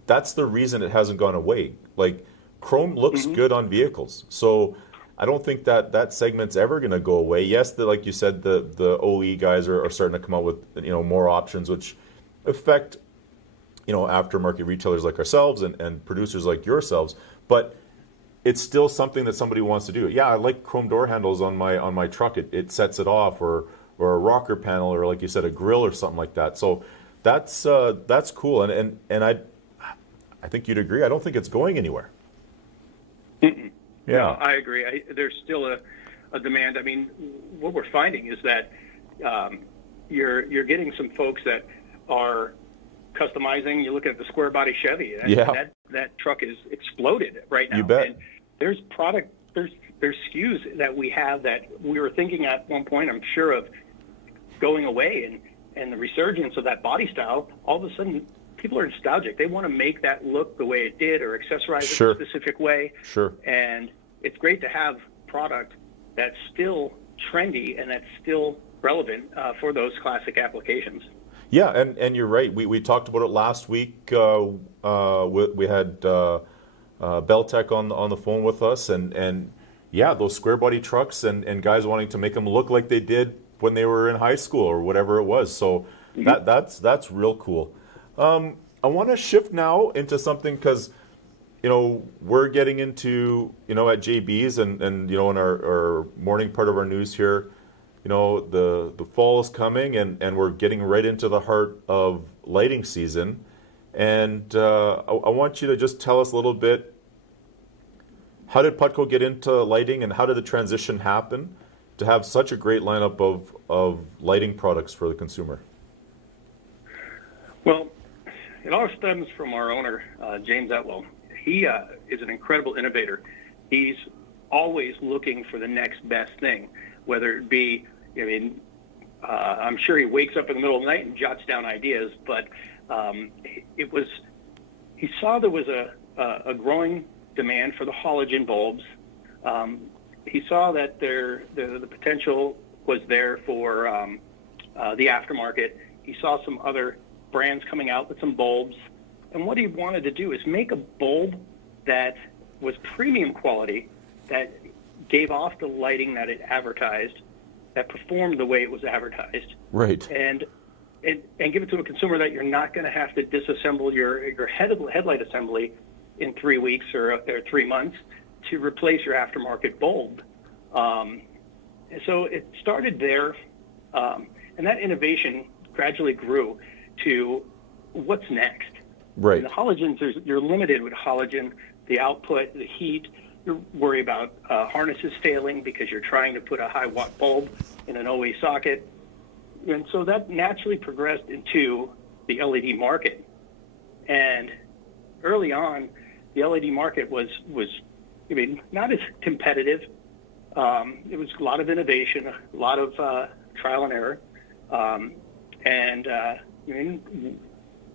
that's the reason it hasn't gone away. Like, chrome looks good on vehicles, so I don't think that segment's ever going to go away. Yes, like you said, the OE guys are starting to come out with more options, which affect aftermarket retailers like ourselves and producers like yourselves, but it's still something that somebody wants to do. Yeah, I like chrome door handles on my truck. It sets it off, or a rocker panel, or like you said, a grill or something like that. So that's cool, and I think you'd agree. I don't think it's going anywhere. Mm-mm. Yeah, no, I agree. There's still a demand. I mean, what we're finding is that you're getting some folks that are customizing. You look at the square body Chevy. That truck is exploded right now. You bet. And there's SKUs that we have that we were thinking at one point, I'm sure, of going away, and the resurgence of that body style. All of a sudden, people are nostalgic. They want to make that look the way it did, or accessorize it a specific way. Sure. And it's great to have product that's still trendy and that's still relevant for those classic applications. Yeah, and you're right. We talked about it last week. We had Beltec on the phone with us, and yeah, those square body trucks and guys wanting to make them look like they did when they were in high school or whatever it was. So that's real cool. I want to shift now into something, because we're getting into at JBs and in our morning part of our news here. The fall is coming, and we're getting right into the heart of lighting season. And I want you to just tell us a little bit, how did Putco get into lighting, and how did the transition happen to have such a great lineup of lighting products for the consumer? Well, it all stems from our owner, James Atwell. He is an incredible innovator. He's always looking for the next best thing, whether it be, I'm sure he wakes up in the middle of the night and jots down ideas, but he saw there was a growing demand for the halogen bulbs. He saw that the potential was there for the aftermarket. He saw some other brands coming out with some bulbs, and what he wanted to do is make a bulb that was premium quality, that gave off the lighting that it advertised, that performed the way it was advertised, right? And give it to a consumer that you're not going to have to disassemble your headlight assembly in 3 weeks or 3 months to replace your aftermarket bulb. And so it started there, and that innovation gradually grew to what's next. Right. And the halogens, you're limited with halogen, the output, the heat. You worry about harnesses failing because you're trying to put a high watt bulb in an OE socket. And so that naturally progressed into the LED market. And early on, the LED market was not as competitive. It was a lot of innovation, a lot of trial and error.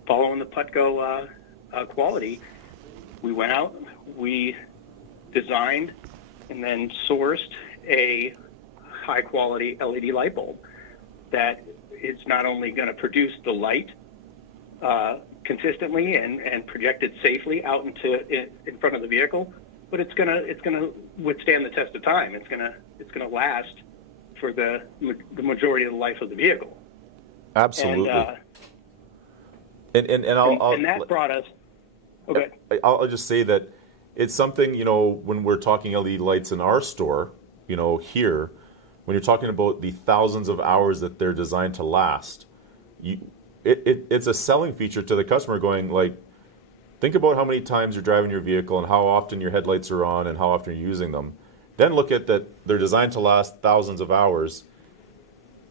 Following the Putco quality, we went out, we designed and then sourced a high-quality LED light bulb that is not only going to produce the light consistently and project it safely out in front of the vehicle, but it's going to withstand the test of time. It's going to last for the majority of the life of the vehicle. Absolutely. And that brought us. Okay. I'll just say that it's something, when we're talking LED lights in our store, here, when you're talking about the thousands of hours that they're designed to last, it's a selling feature to the customer, going like, think about how many times you're driving your vehicle and how often your headlights are on and how often you're using them. Then look at that, they're designed to last thousands of hours.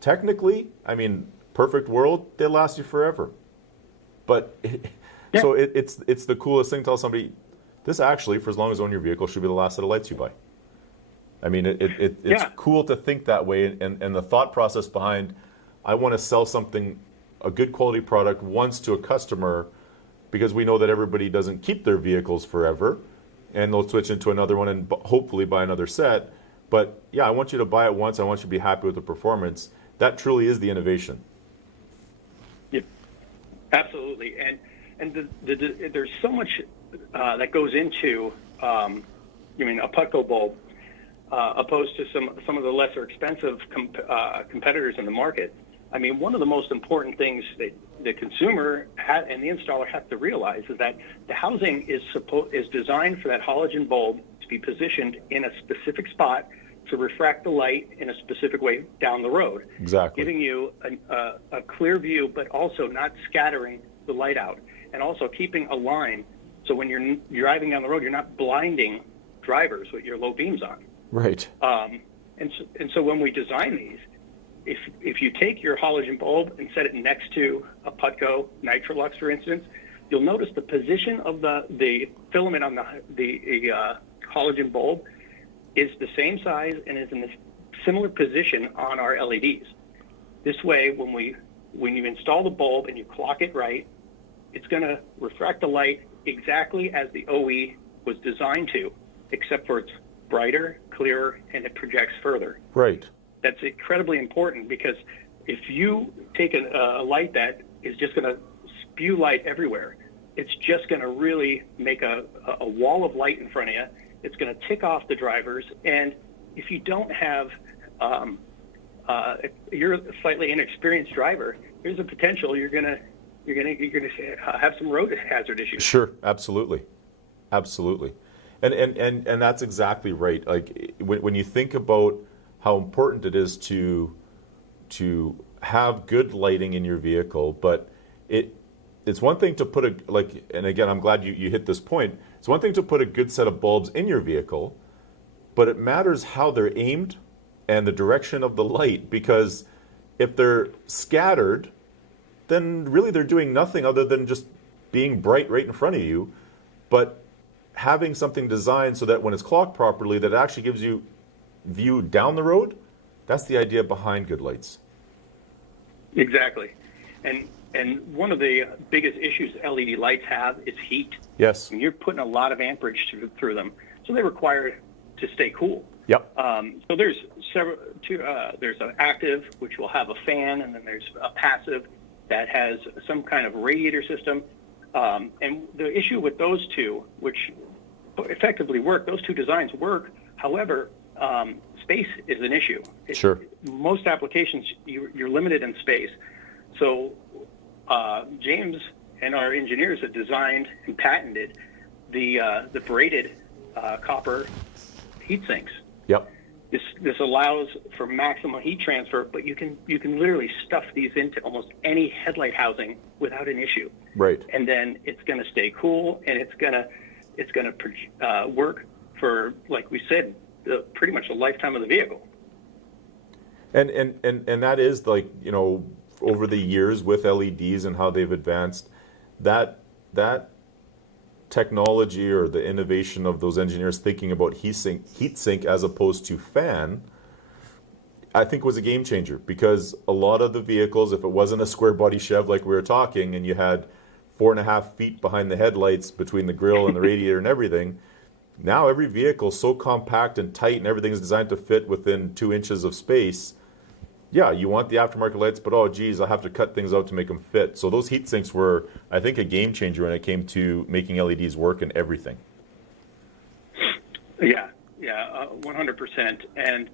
Technically, perfect world, they last you forever. But so it's the coolest thing to tell somebody, this actually, for as long as you own your vehicle, should be the last set of lights you buy. It's cool to think that way, and the thought process behind, I want to sell something, a good quality product, once to a customer, because we know that everybody doesn't keep their vehicles forever. and they'll switch into another one and hopefully buy another set. But yeah, I want you to buy it once. I want you to be happy with the performance. That truly is the innovation. Yep, absolutely. And there's so much that goes into a Putco bulb opposed to some of the lesser expensive competitors in the market. I mean, one of the most important things that the consumer and the installer have to realize is that the housing is designed for that halogen bulb to be positioned in a specific spot to refract the light in a specific way down the road. Exactly. Giving you a clear view, but also not scattering the light out, and also keeping a line so when you're driving down the road, you're not blinding drivers with your low beams on. Right. And so when we design these, if you take your halogen bulb and set it next to a Putco Nitrolux, for instance, you'll notice the position of the filament on the halogen bulb is the same size and is in a similar position on our LEDs. This way, when you install the bulb and you clock it right, it's going to refract the light exactly as the OE was designed to, except for it's brighter, clearer, and it projects further. Right. That's incredibly important, because if you take a light that is just going to spew light everywhere, it's just going to really make a wall of light in front of you. It's going to tick off the drivers, and if you don't have, if you're a slightly inexperienced driver, there's a potential you're going to have some road hazard issues. Sure, absolutely, and that's exactly right. Like when you think about how important it is to have good lighting in your vehicle, but it's one thing to put and again, I'm glad you hit this point. It's one thing to put a good set of bulbs in your vehicle, but it matters how they're aimed and the direction of the light, because if they're scattered, then really they're doing nothing other than just being bright right in front of you. But having something designed so that when it's clocked properly, that it actually gives you view down the road, that's the idea behind good lights. Exactly. And one of the biggest issues LED lights have is heat. Yes. And you're putting a lot of amperage through them, so they require to stay cool. Yep. So there's there's an active, which will have a fan, and then there's a passive that has some kind of radiator system. And the issue with those two, which effectively work, those two designs work. However, space is an issue. Sure. Most applications, you're limited in space. So James and our engineers have designed and patented the braided copper heat sinks. Yep. This allows for maximum heat transfer, but you can literally stuff these into almost any headlight housing without an issue. Right. And then it's going to stay cool, and it's going to work for, like we said, pretty much the lifetime of the vehicle. And that is, like, over the years with LEDs and how they've advanced, that technology or the innovation of those engineers thinking about heat sink as opposed to fan, I think was a game changer, because a lot of the vehicles, if it wasn't a square body Chev like we were talking, and you had 4.5 feet behind the headlights between the grille and the radiator and everything, now every vehicle is so compact and tight and everything is designed to fit within 2 inches of space. Yeah, you want the aftermarket lights, but oh geez, I have to cut things out to make them fit. So those heat sinks were, I think, a game changer when it came to making LEDs work and everything. Yeah, 100%. And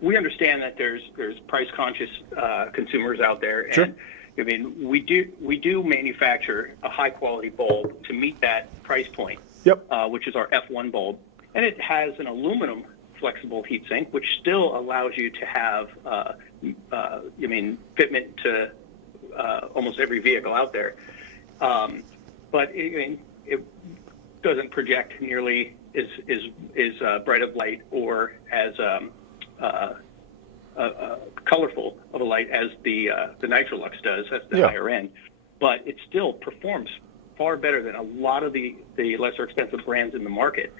we understand that there's price conscious consumers out there. Sure. And I mean, we do manufacture a high quality bulb to meet that price point. Yep. Which is our F1 bulb, and it has an aluminum flexible heat sink, which still allows you to have, fitment to almost every vehicle out there. But it doesn't project nearly as bright of light or as colorful of a light as the Nitrolux does. That's the higher end, but it still performs far better than a lot of the lesser expensive brands in the market.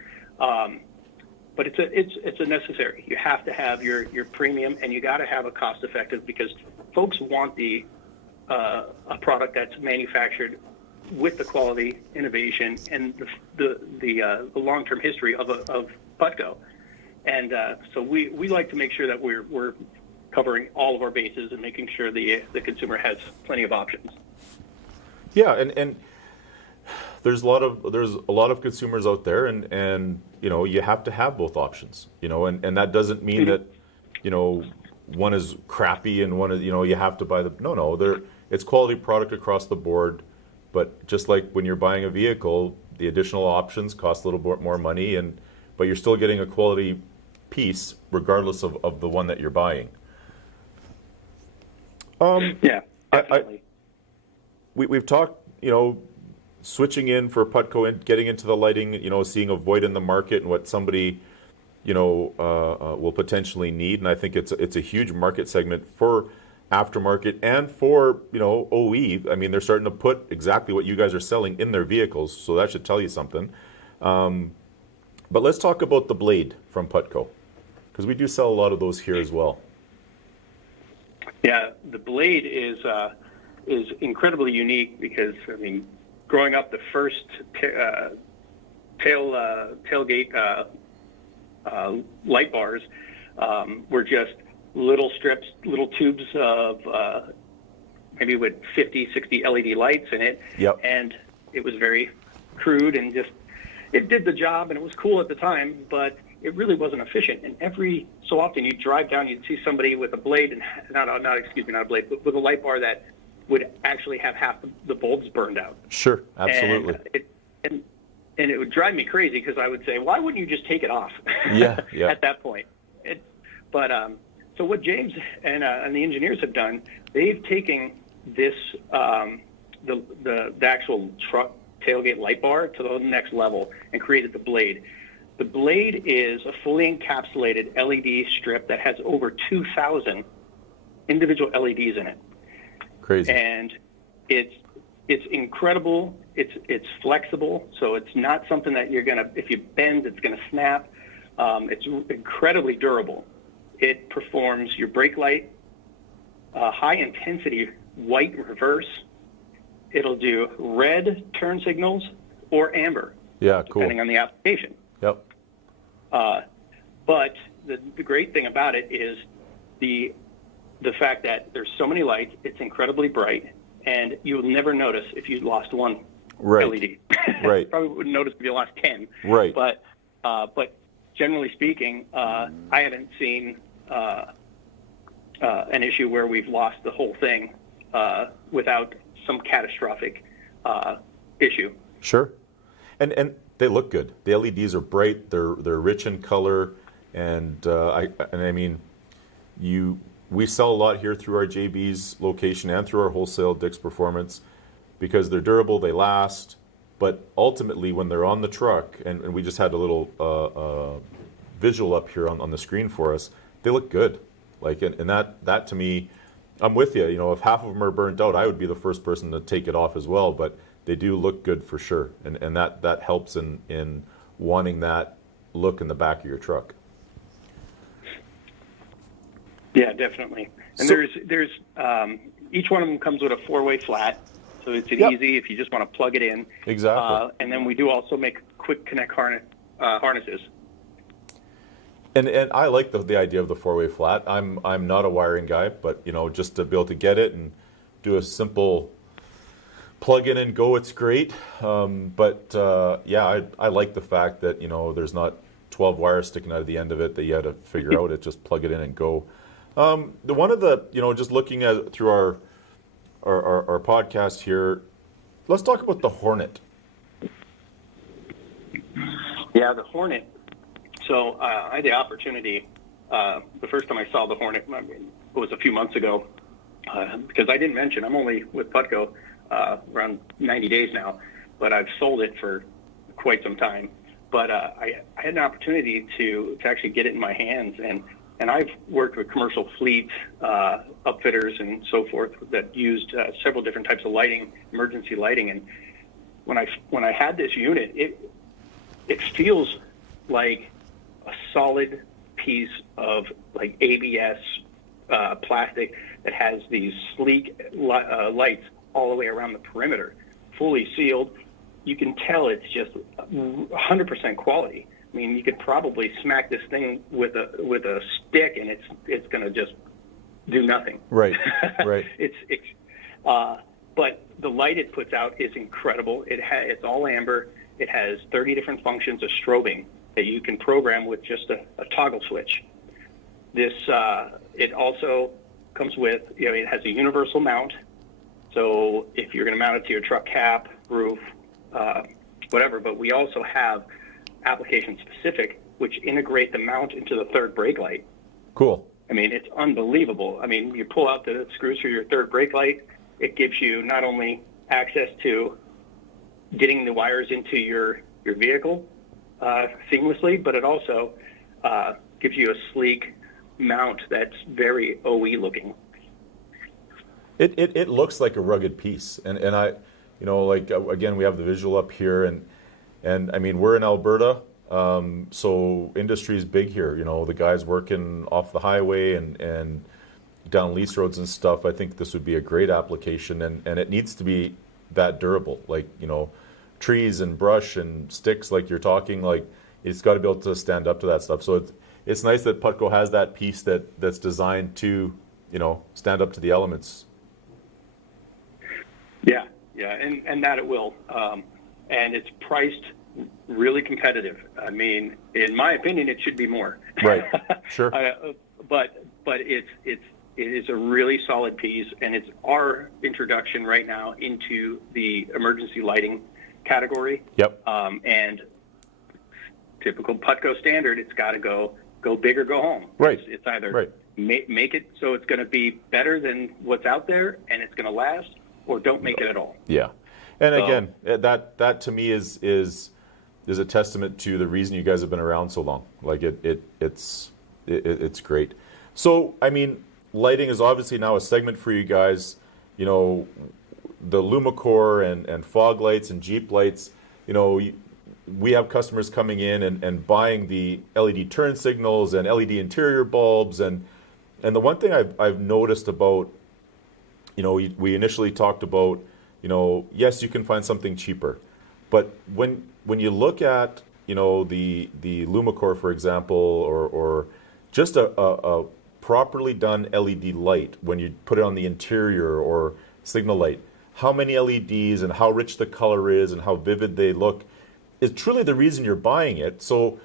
But it's a necessary. You have to have your premium, and you got to have a cost effective, because folks want a product that's manufactured with the quality, innovation, and the long-term history of Putco. And so we like to make sure that we're covering all of our bases and making sure the consumer has plenty of options. Yeah, and there's a lot of consumers out there, and you have to have both options, and that doesn't mean that one is crappy and one is you have to buy it's quality product across the board. But just like when you're buying a vehicle, the additional options cost a little bit more money, but you're still getting a quality piece regardless of the one that you're buying. Yeah, definitely. We've talked, switching in for Putco and getting into the lighting, seeing a void in the market and what somebody, will potentially need. And I think it's a huge market segment for aftermarket and for, OE. I mean, they're starting to put exactly what you guys are selling in their vehicles, so that should tell you something. But let's talk about the Blade from Putco, because we do sell a lot of those here as well. Yeah, the Blade is incredibly unique because, I mean, growing up, the first tailgate light bars were just little strips, little tubes of maybe with 50, 60 LED lights in it. Yep. And it was very crude and just, it did the job and it was cool at the time, but it really wasn't efficient. And every so often you'd drive down, you'd see somebody with a Blade, and not a Blade, but with a light bar that would actually have half the bulbs burned out. Sure, absolutely. And it would drive me crazy because I would say, why wouldn't you just take it off? Yeah. At that point. So what James and the engineers have done, they've taken this the actual truck tailgate light bar to the next level and created the Blade. The Blade is a fully encapsulated LED strip that has over 2,000 individual LEDs in it. Crazy. And it's incredible. It's flexible, so it's not something that you're gonna, if you bend, it's gonna snap. It's incredibly durable. It performs your brake light, high intensity white reverse. It'll do red turn signals or amber. Yeah, cool. Depending on the application. Yep. But the great thing about it is the fact that there's so many lights, it's incredibly bright, and you'll never notice if you lost one LED. Right. Probably wouldn't notice if you lost 10. Right. But generally speaking, I haven't seen an issue where we've lost the whole thing without some catastrophic issue. Sure. And they look good. The LEDs are bright. They're rich in color, and I mean, we sell a lot here through our JBs location and through our wholesale Dick's Performance because they're durable, they last. But ultimately, when they're on the truck, and we just had a little visual up here on the screen for us, they look good. Like, and that to me, I'm with you. If half of them are burnt out, I would be the first person to take it off as well. But they do look good for sure, and that helps in wanting that look in the back of your truck. Yeah, definitely. And so, there's each one of them comes with a 4-way flat, so it's easy if you just want to plug it in. Exactly. And then we do also make quick connect harnesses. And I like the idea of the 4-way flat. I'm not a wiring guy, but just to be able to get it and do a simple plug in and go, it's great. But I like the fact that there's not 12 wires sticking out of the end of it that you had to figure out. It just plug it in and go. Just looking at through our podcast here, let's talk about the Hornet. Yeah, the Hornet. So I had the opportunity, the first time I saw the Hornet, it was a few months ago, because I didn't mention, I'm only with Putco around 90 days now, but I've sold it for quite some time. But I had an opportunity to actually get it in my hands, and I've worked with commercial fleet upfitters and so forth that used several different types of lighting, emergency lighting, and when I had this unit, it feels like a solid piece of like ABS plastic that has these sleek lights all the way around the perimeter fully sealed. You can tell it's just 100% quality. I mean, you could probably smack this thing with a stick, and it's going to just do nothing. Right, right. But the light it puts out is incredible. It's all amber. It has 30 different functions of strobing that you can program with just a toggle switch. It also comes with, it has a universal mount. So if you're going to mount it to your truck cap, roof, whatever, but we also have application specific, which integrate the mount into the third brake light. Cool. I mean, it's unbelievable. I mean, you pull out the screws for your third brake light, it gives you not only access to getting the wires into your vehicle seamlessly, but it also gives you a sleek mount that's very OE looking. It looks like a rugged piece, and I, again, we have the visual up here, and I mean, we're in Alberta, so industry's big here. The guys working off the highway and down lease roads and stuff. I think this would be a great application, and it needs to be that durable. Like, trees and brush and sticks, like you're talking, like it's got to be able to stand up to that stuff. So it's nice that Putco has that piece that's designed to, stand up to the elements. Yeah, and that it will. And it's priced really competitive. I mean, in my opinion, it should be more. Right. Sure. But it is a really solid piece, and it's our introduction right now into the emergency lighting category. Yep. And typical Putco standard, it's got to go big or go home. Right. It's either right. Make it so it's going to be better than what's out there and it's going to last, or don't make it at all. Yeah. And again, that to me is a testament to the reason you guys have been around so long. Like it's great. So, I mean, lighting is obviously now a segment for you guys. The Lumicore and fog lights and Jeep lights, we have customers coming in and buying the LED turn signals and LED interior bulbs. And the one thing I've noticed about, we initially talked about, yes, you can find something cheaper. But when you look at, the Lumicore, for example, or just a properly done LED light, when you put it on the interior or signal light, how many LEDs and how rich the color is and how vivid they look is truly the reason you're buying it. So,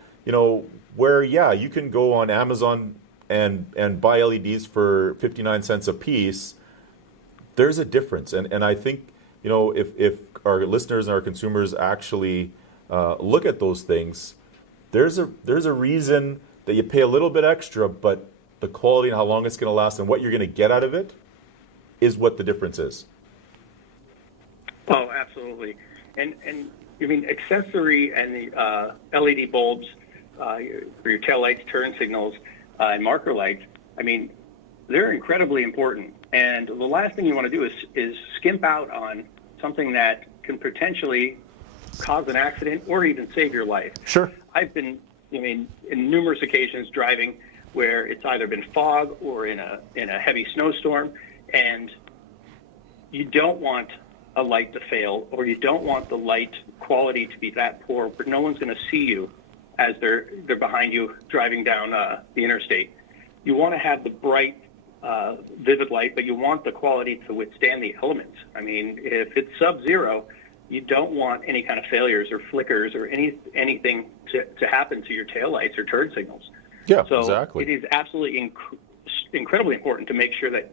where, you can go on Amazon and buy LEDs for 59 cents a piece, there's a difference. And I think, if our listeners and our consumers actually look at those things, there's a reason that you pay a little bit extra, but the quality and how long it's going to last and what you're going to get out of it is what the difference is. Oh, absolutely. And I mean, accessory and the LED bulbs for your tail lights, turn signals, and marker lights, I mean, they're incredibly important. And the last thing you want to do is skimp out on something that can potentially cause an accident or even save your life. Sure. I've been, in numerous occasions driving where it's either been fog or in a heavy snowstorm, and you don't want a light to fail, or you don't want the light quality to be that poor where no one's going to see you as they're behind you driving down the interstate. You want to have the bright, vivid light, but you want the quality to withstand the elements. I mean, if it's sub-zero, you don't want any kind of failures or flickers or anything to happen to your taillights or turn signals. Yeah, so exactly. It is absolutely incredibly important to make sure that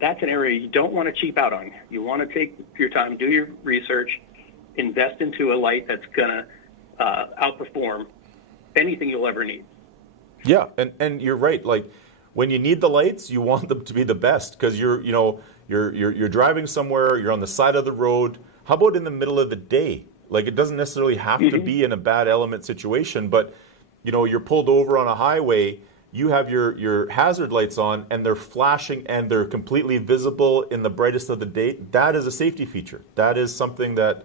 that's an area you don't want to cheap out on. You want to take your time, do your research, invest into a light that's going to outperform anything you'll ever need. Yeah, and you're right. Like, when you need the lights, you want them to be the best, because you're driving somewhere, you're on the side of the road. How about in the middle of the day? Like, it doesn't necessarily have to be in a bad element situation, but you're pulled over on a highway, you have your hazard lights on, and they're flashing, and they're completely visible in the brightest of the day. That is a safety feature. That is something that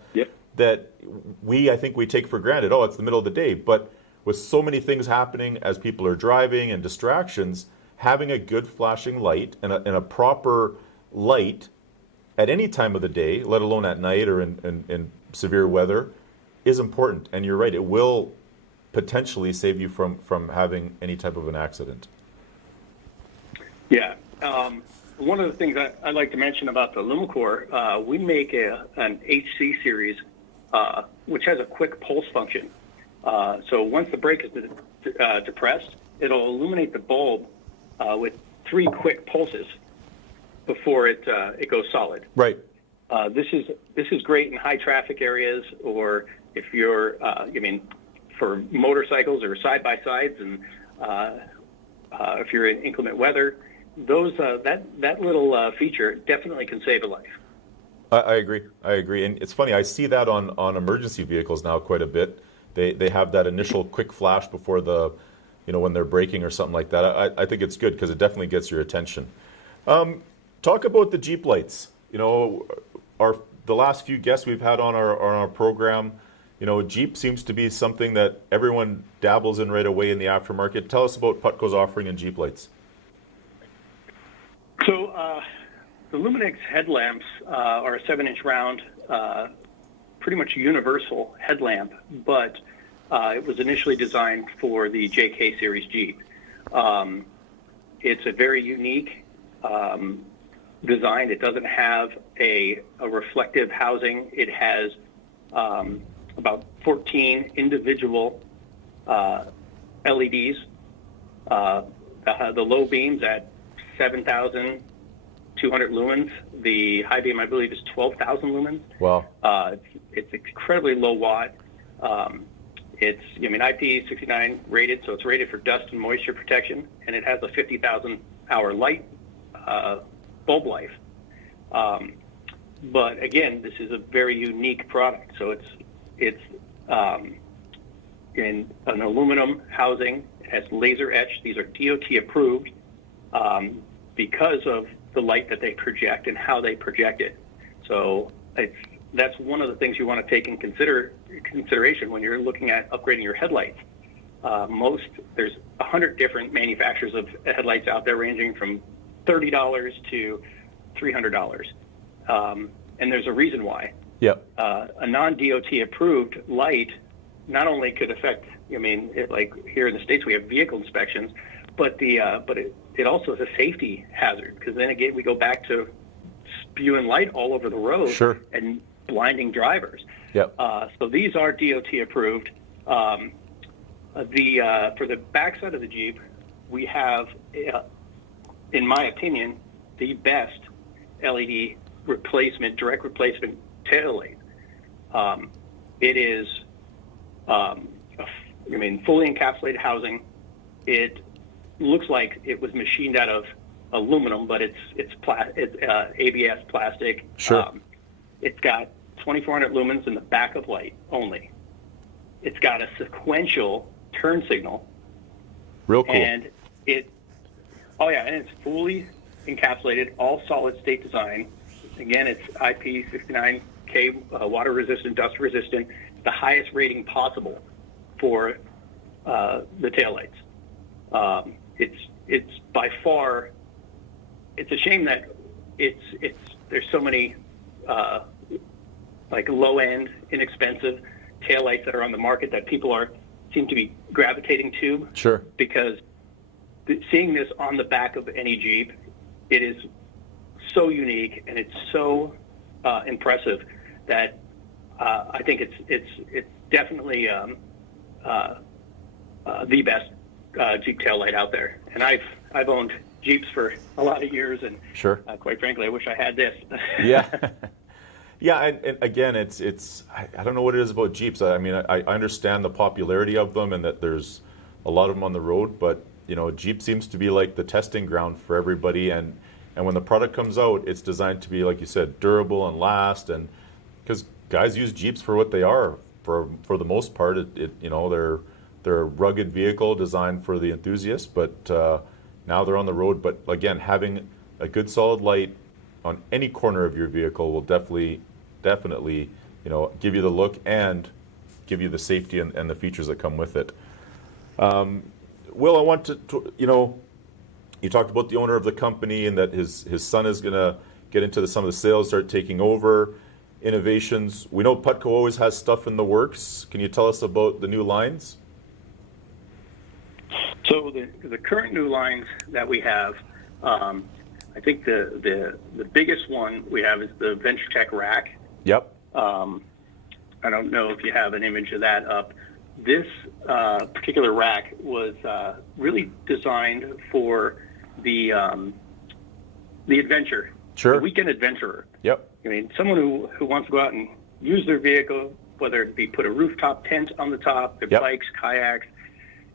I think we take for granted. Oh, it's the middle of the day. But with so many things happening as people are driving and distractions, having a good flashing light and a proper light at any time of the day, let alone at night or in severe weather, is important. And you're right, it will potentially save you from having any type of an accident. Yeah. One of the things I'd like to mention about the Lumicore, we make an HC series, which has a quick pulse function. So once the brake is depressed, it'll illuminate the bulb with 3 quick pulses before it goes solid. Right. This is great in high traffic areas, or if you're, for motorcycles or side by sides, and if you're in inclement weather. Those that little feature definitely can save a life. I agree. And it's funny, I see that on emergency vehicles now quite a bit. They have that initial quick flash before when they're braking or something like that. I think it's good because it definitely gets your attention. Talk about the Jeep lights. The last few guests we've had on our program, Jeep seems to be something that everyone dabbles in right away in the aftermarket. Tell us about Putco's offering in Jeep lights. So the Luminix headlamps are a 7-inch round, pretty much universal headlamp, but it was initially designed for the JK Series Jeep. It's a very unique design. It doesn't have a reflective housing. It has about 14 individual LEDs. The low beams at 7,200 lumens. The high beam, I believe, is 12,000 lumens. Wow. It's incredibly low watt. It's IP.29 rated, so it's rated for dust and moisture protection, and it has a 50,000 hour light bulb life. But again, this is a very unique product. So it's in an aluminum housing. It has laser etched. These are DOT approved. Because of the light that they project and how they project it. So that's one of the things you want to take in consideration when you're looking at upgrading your headlights. There's 100 different manufacturers of headlights out there, ranging from $30 to $300. And there's a reason why. Yep. A non-DOT approved light not only could affect, like here in the States we have vehicle inspections, but it also is a safety hazard, because then again we go back to spewing light all over the road. Sure. And blinding drivers. Yep. So these are DOT approved. For the backside of the Jeep, we have, in my opinion, the best LED direct replacement tail light. It is, fully encapsulated housing. It looks like it was machined out of aluminum, but it's ABS plastic. Sure. It's got 2,400 lumens in the back of light only. It's got a sequential turn signal. Real cool. And it's fully encapsulated, all solid state design. Again, it's IP69K, water resistant, dust resistant, the highest rating possible for the taillights. It's by far. It's a shame that there's so many low end, inexpensive taillights that are on the market that people seem to be gravitating to. Sure. Because seeing this on the back of any Jeep, it is so unique and it's so impressive that I think it's definitely the best Jeep taillight out there. And I've owned Jeeps for a lot of years, and sure. Quite frankly, I wish I had this. Yeah. Yeah, and again, it's I don't know what it is about Jeeps. I mean, I understand the popularity of them and that there's a lot of them on the road, but Jeep seems to be like the testing ground for everybody, and when the product comes out, it's designed to be, like you said, durable and last, and because guys use Jeeps for what they are for the most part. They're a rugged vehicle designed for the enthusiast, but now they're on the road. But again, having a good solid light on any corner of your vehicle will definitely, give you the look and give you the safety and the features that come with it. Will, I want to you talked about the owner of the company and that his son is going to get into some of the sales, start taking over innovations. We know Putco always has stuff in the works. Can you tell us about the new lines? So the current new lines that we have, I think the biggest one we have is the VentureTech rack. Yep. I don't know if you have an image of that up. This particular rack was really designed for the adventure, the weekend adventurer. Yep. I mean, someone who wants to go out and use their vehicle, whether it be put a rooftop tent on the top, their bikes, kayaks.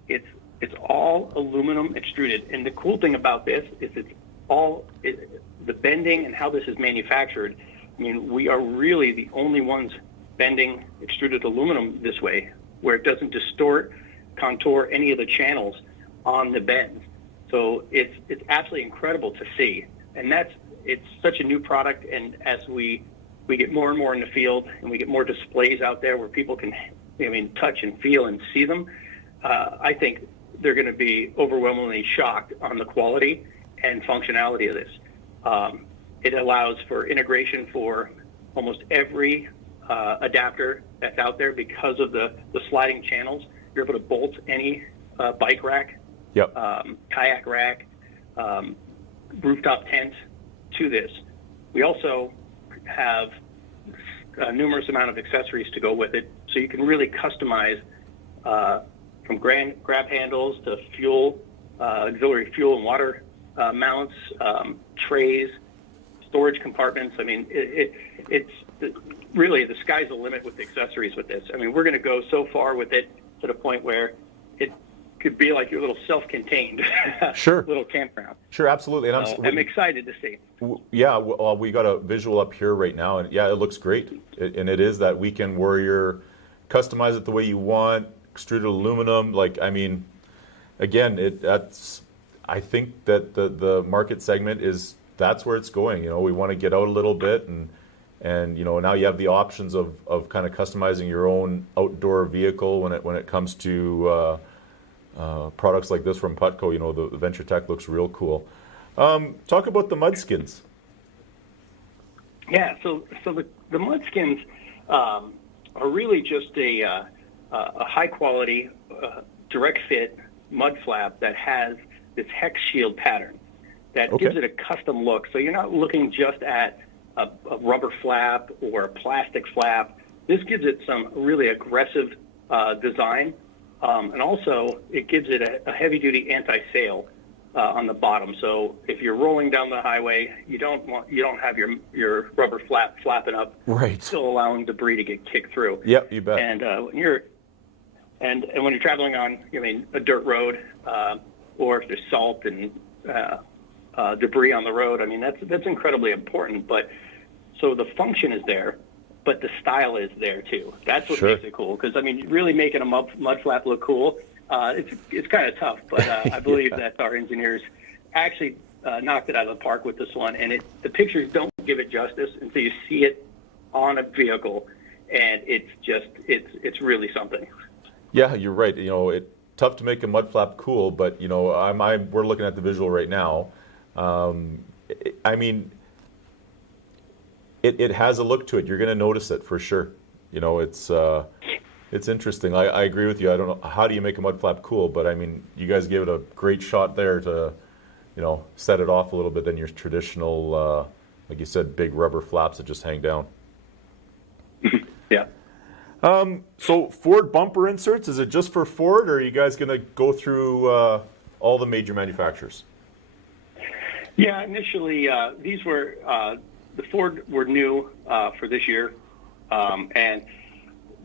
It's all aluminum extruded, and the cool thing about this is the bending and how this is manufactured. I mean, we are really the only ones bending extruded aluminum this way, where it doesn't distort, contour any of the channels on the bends. So it's absolutely incredible to see, and it's such a new product. And as we get more and more in the field, and we get more displays out there where people can, touch and feel and see them, I think they're going to be overwhelmingly shocked on the quality and functionality of this. It allows for integration for almost every adapter that's out there because of the sliding channels. You're able to bolt any bike rack, kayak rack, rooftop tent to this. We also have a numerous amount of accessories to go with it, so you can really customize from grab handles to fuel, auxiliary fuel and water mounts, trays, storage compartments. I mean, it's really the sky's the limit with the accessories with this. I mean, we're going to go so far with it to the point where it could be like your little self-contained little campground. Sure, absolutely. And I'm excited to see. Yeah, well, we got a visual up here right now, and yeah, it looks great. And it is that weekend warrior, customize it the way you want, extruded aluminum. Like, I mean, again, I think that the market segment that's where it's going. We want to get out a little bit, and now you have the options of kind of customizing your own outdoor vehicle when it comes to products like this from Putco. The VentureTech looks real cool. Talk about the Mudskins. Yeah, so the Mudskins are really just a high quality direct fit mud flap that has this hex shield pattern that gives it a custom look. So you're not looking just at a rubber flap or a plastic flap. This gives it some really aggressive design, and also it gives it a heavy duty anti-sail on the bottom. So if you're rolling down the highway, you don't have your rubber flap flapping up, still allowing debris to get kicked through. Yep, you bet. And when you're traveling on, a dirt road, or if there's salt and debris on the road, that's incredibly important. But so the function is there, but the style is there too. That's what makes it cool. Because really making a mud flap look cool, it's kind of tough. But I believe that our engineers actually knocked it out of the park with this one. And the pictures don't give it justice until you see it on a vehicle, and it's really something. Yeah, you're right. It's tough to make a mud flap cool, but we're looking at the visual right now. It has a look to it. You're going to notice it for sure. It's interesting. I agree with you. I don't know how do you make a mud flap cool, but you guys gave it a great shot there to, set it off a little bit than your traditional, like you said, big rubber flaps that just hang down. Yeah. So Ford bumper inserts, is it just for Ford, or are you guys going to go through all the major manufacturers? Yeah, initially these were the Ford were new for this year, and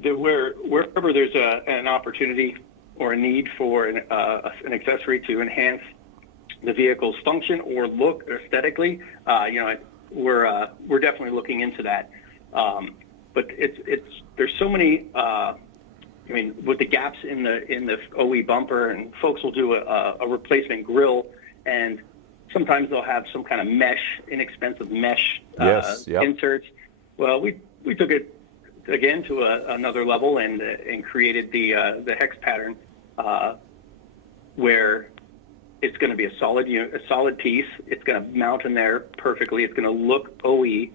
wherever there's an opportunity or a need for an accessory to enhance the vehicle's function or look aesthetically, we're definitely looking into that. But there's so many. With the gaps in the OE bumper, and folks will do a replacement grille, and sometimes they'll have some kind of inexpensive mesh inserts. Well, we took it again to another level and created the hex pattern, where it's going to be a solid piece. It's going to mount in there perfectly. It's going to look OE,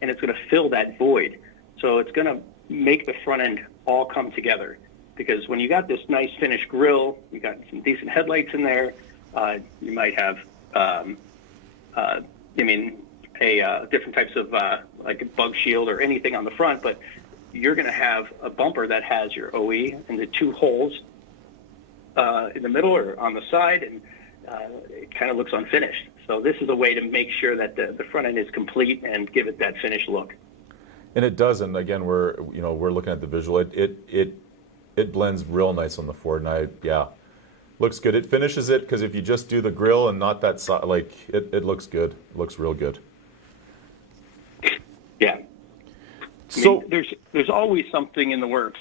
and it's going to fill that void. So it's going to make the front end all come together. Because when you got this nice finished grille, you got some decent headlights in there. You might have, different types of like a bug shield or anything on the front, but you're going to have a bumper that has your OE and the two holes in the middle or on the side, and it kind of looks unfinished. So this is a way to make sure that the front end is complete and give it that finished look. And it does. And again, we're looking at the visual. It blends real nice on the Ford, and looks good. It finishes it, because if you just do the grille and not that side, like it looks good. It looks real good. Yeah. So there's always something in the works.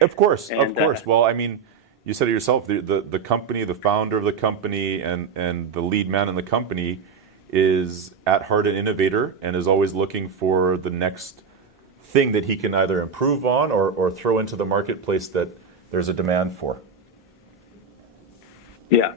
Of course. Well, I mean, you said it yourself. The company, the founder of the company, and the lead man in the company is at heart an innovator and is always looking for the next thing that he can either improve on or throw into the marketplace that there's a demand for. Yeah,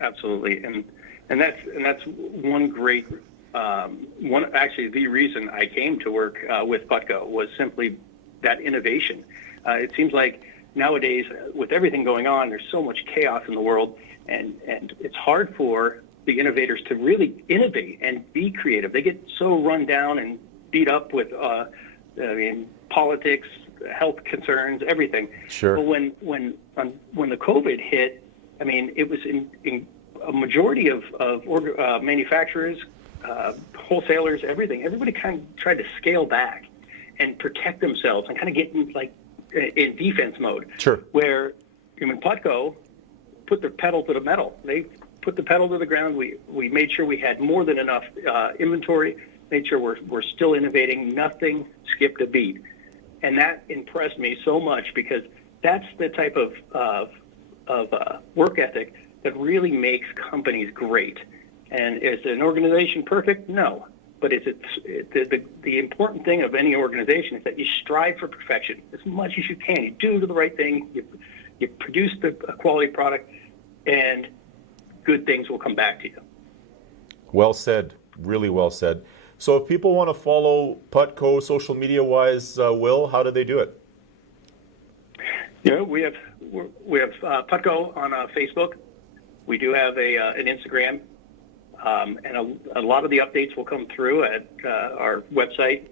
absolutely, and that's one great the reason I came to work with Putco was simply that innovation. It seems like nowadays, with everything going on, there's so much chaos in the world, and it's hard for the innovators to really innovate and be creative. They get so run down and beat up with politics, health concerns, everything. Sure. But when the COVID hit, I mean, it was in a majority of manufacturers, wholesalers, everything. Everybody kind of tried to scale back and protect themselves and kind of get in defense mode. Sure. Where Putco put the pedal to the metal. They put the pedal to the ground. We made sure we had more than enough inventory. Made sure we're still innovating. Nothing skipped a beat, and that impressed me so much, because that's the type of work ethic that really makes companies great. And is an organization perfect? No. But the important thing of any organization is that you strive for perfection as much as you can. You do the right thing. You produce a quality product, and good things will come back to you. Well said. Really well said. So if people want to follow Putco social media-wise, Will, how do they do it? Yeah, we have Putco on Facebook. We do have an Instagram, and a lot of the updates will come through at our website,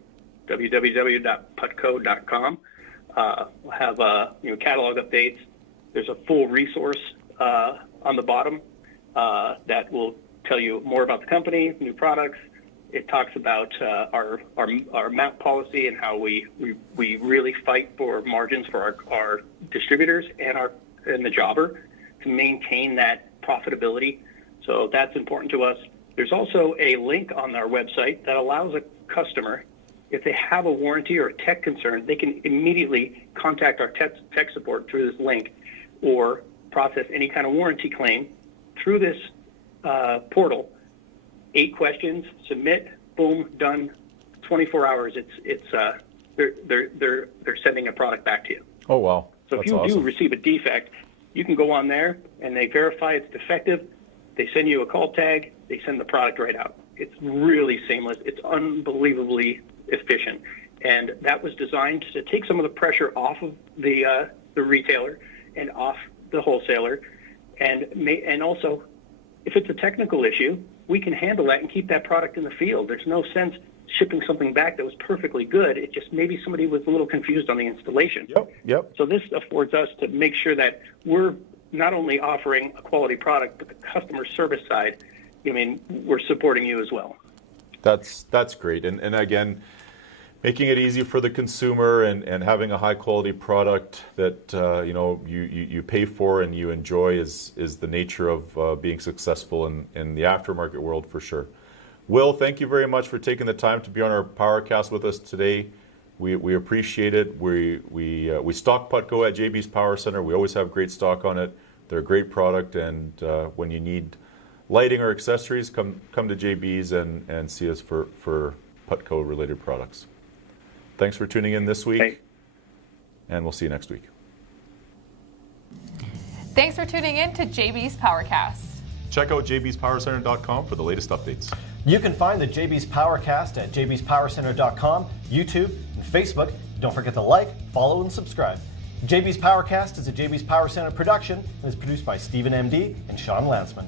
www.putco.com. We'll have catalog updates. There's a full resource on the bottom that will tell you more about the company, new products. It talks about our MAP policy and how we really fight for margins for our distributors and the jobber to maintain that profitability. So that's important to us. There's also a link on our website that allows a customer, if they have a warranty or a tech concern, they can immediately contact our tech support through this link, or process any kind of warranty claim through this portal. 8 questions, submit, boom, done. 24 hours. They're sending a product back to you. Oh wow! So if you do receive a defect, you can go on there and they verify it's defective. They send you a call tag. They send the product right out. It's really seamless. It's unbelievably efficient, and that was designed to take some of the pressure off of the retailer and off the wholesaler, and also, if it's a technical issue, we can handle that and keep that product in the field. There's no sense shipping something back that was perfectly good. It just maybe somebody was a little confused on the installation. Yep. So this affords us to make sure that we're not only offering a quality product, but the customer service side, we're supporting you as well. That's great. And again, making it easy for the consumer and having a high quality product that you pay for and you enjoy is the nature of being successful in the aftermarket world, for sure. Will, thank you very much for taking the time to be on our Powercast with us today. We appreciate it. We stock Putco at JBs Power Center. We always have great stock on it. They're a great product, and when you need lighting or accessories, come to JBs and see us for Putco related products. Thanks for tuning in this week, and we'll see you next week. Thanks for tuning in to JB's Powercast. check out jbspowercenter.com for the latest updates. You can find the JBs Powercast at jbspowercenter.com, YouTube, and Facebook. Don't forget to like, follow, and subscribe. JBs Powercast is a JBs Power Center production and is produced by Stephen MD and Sean Lansman.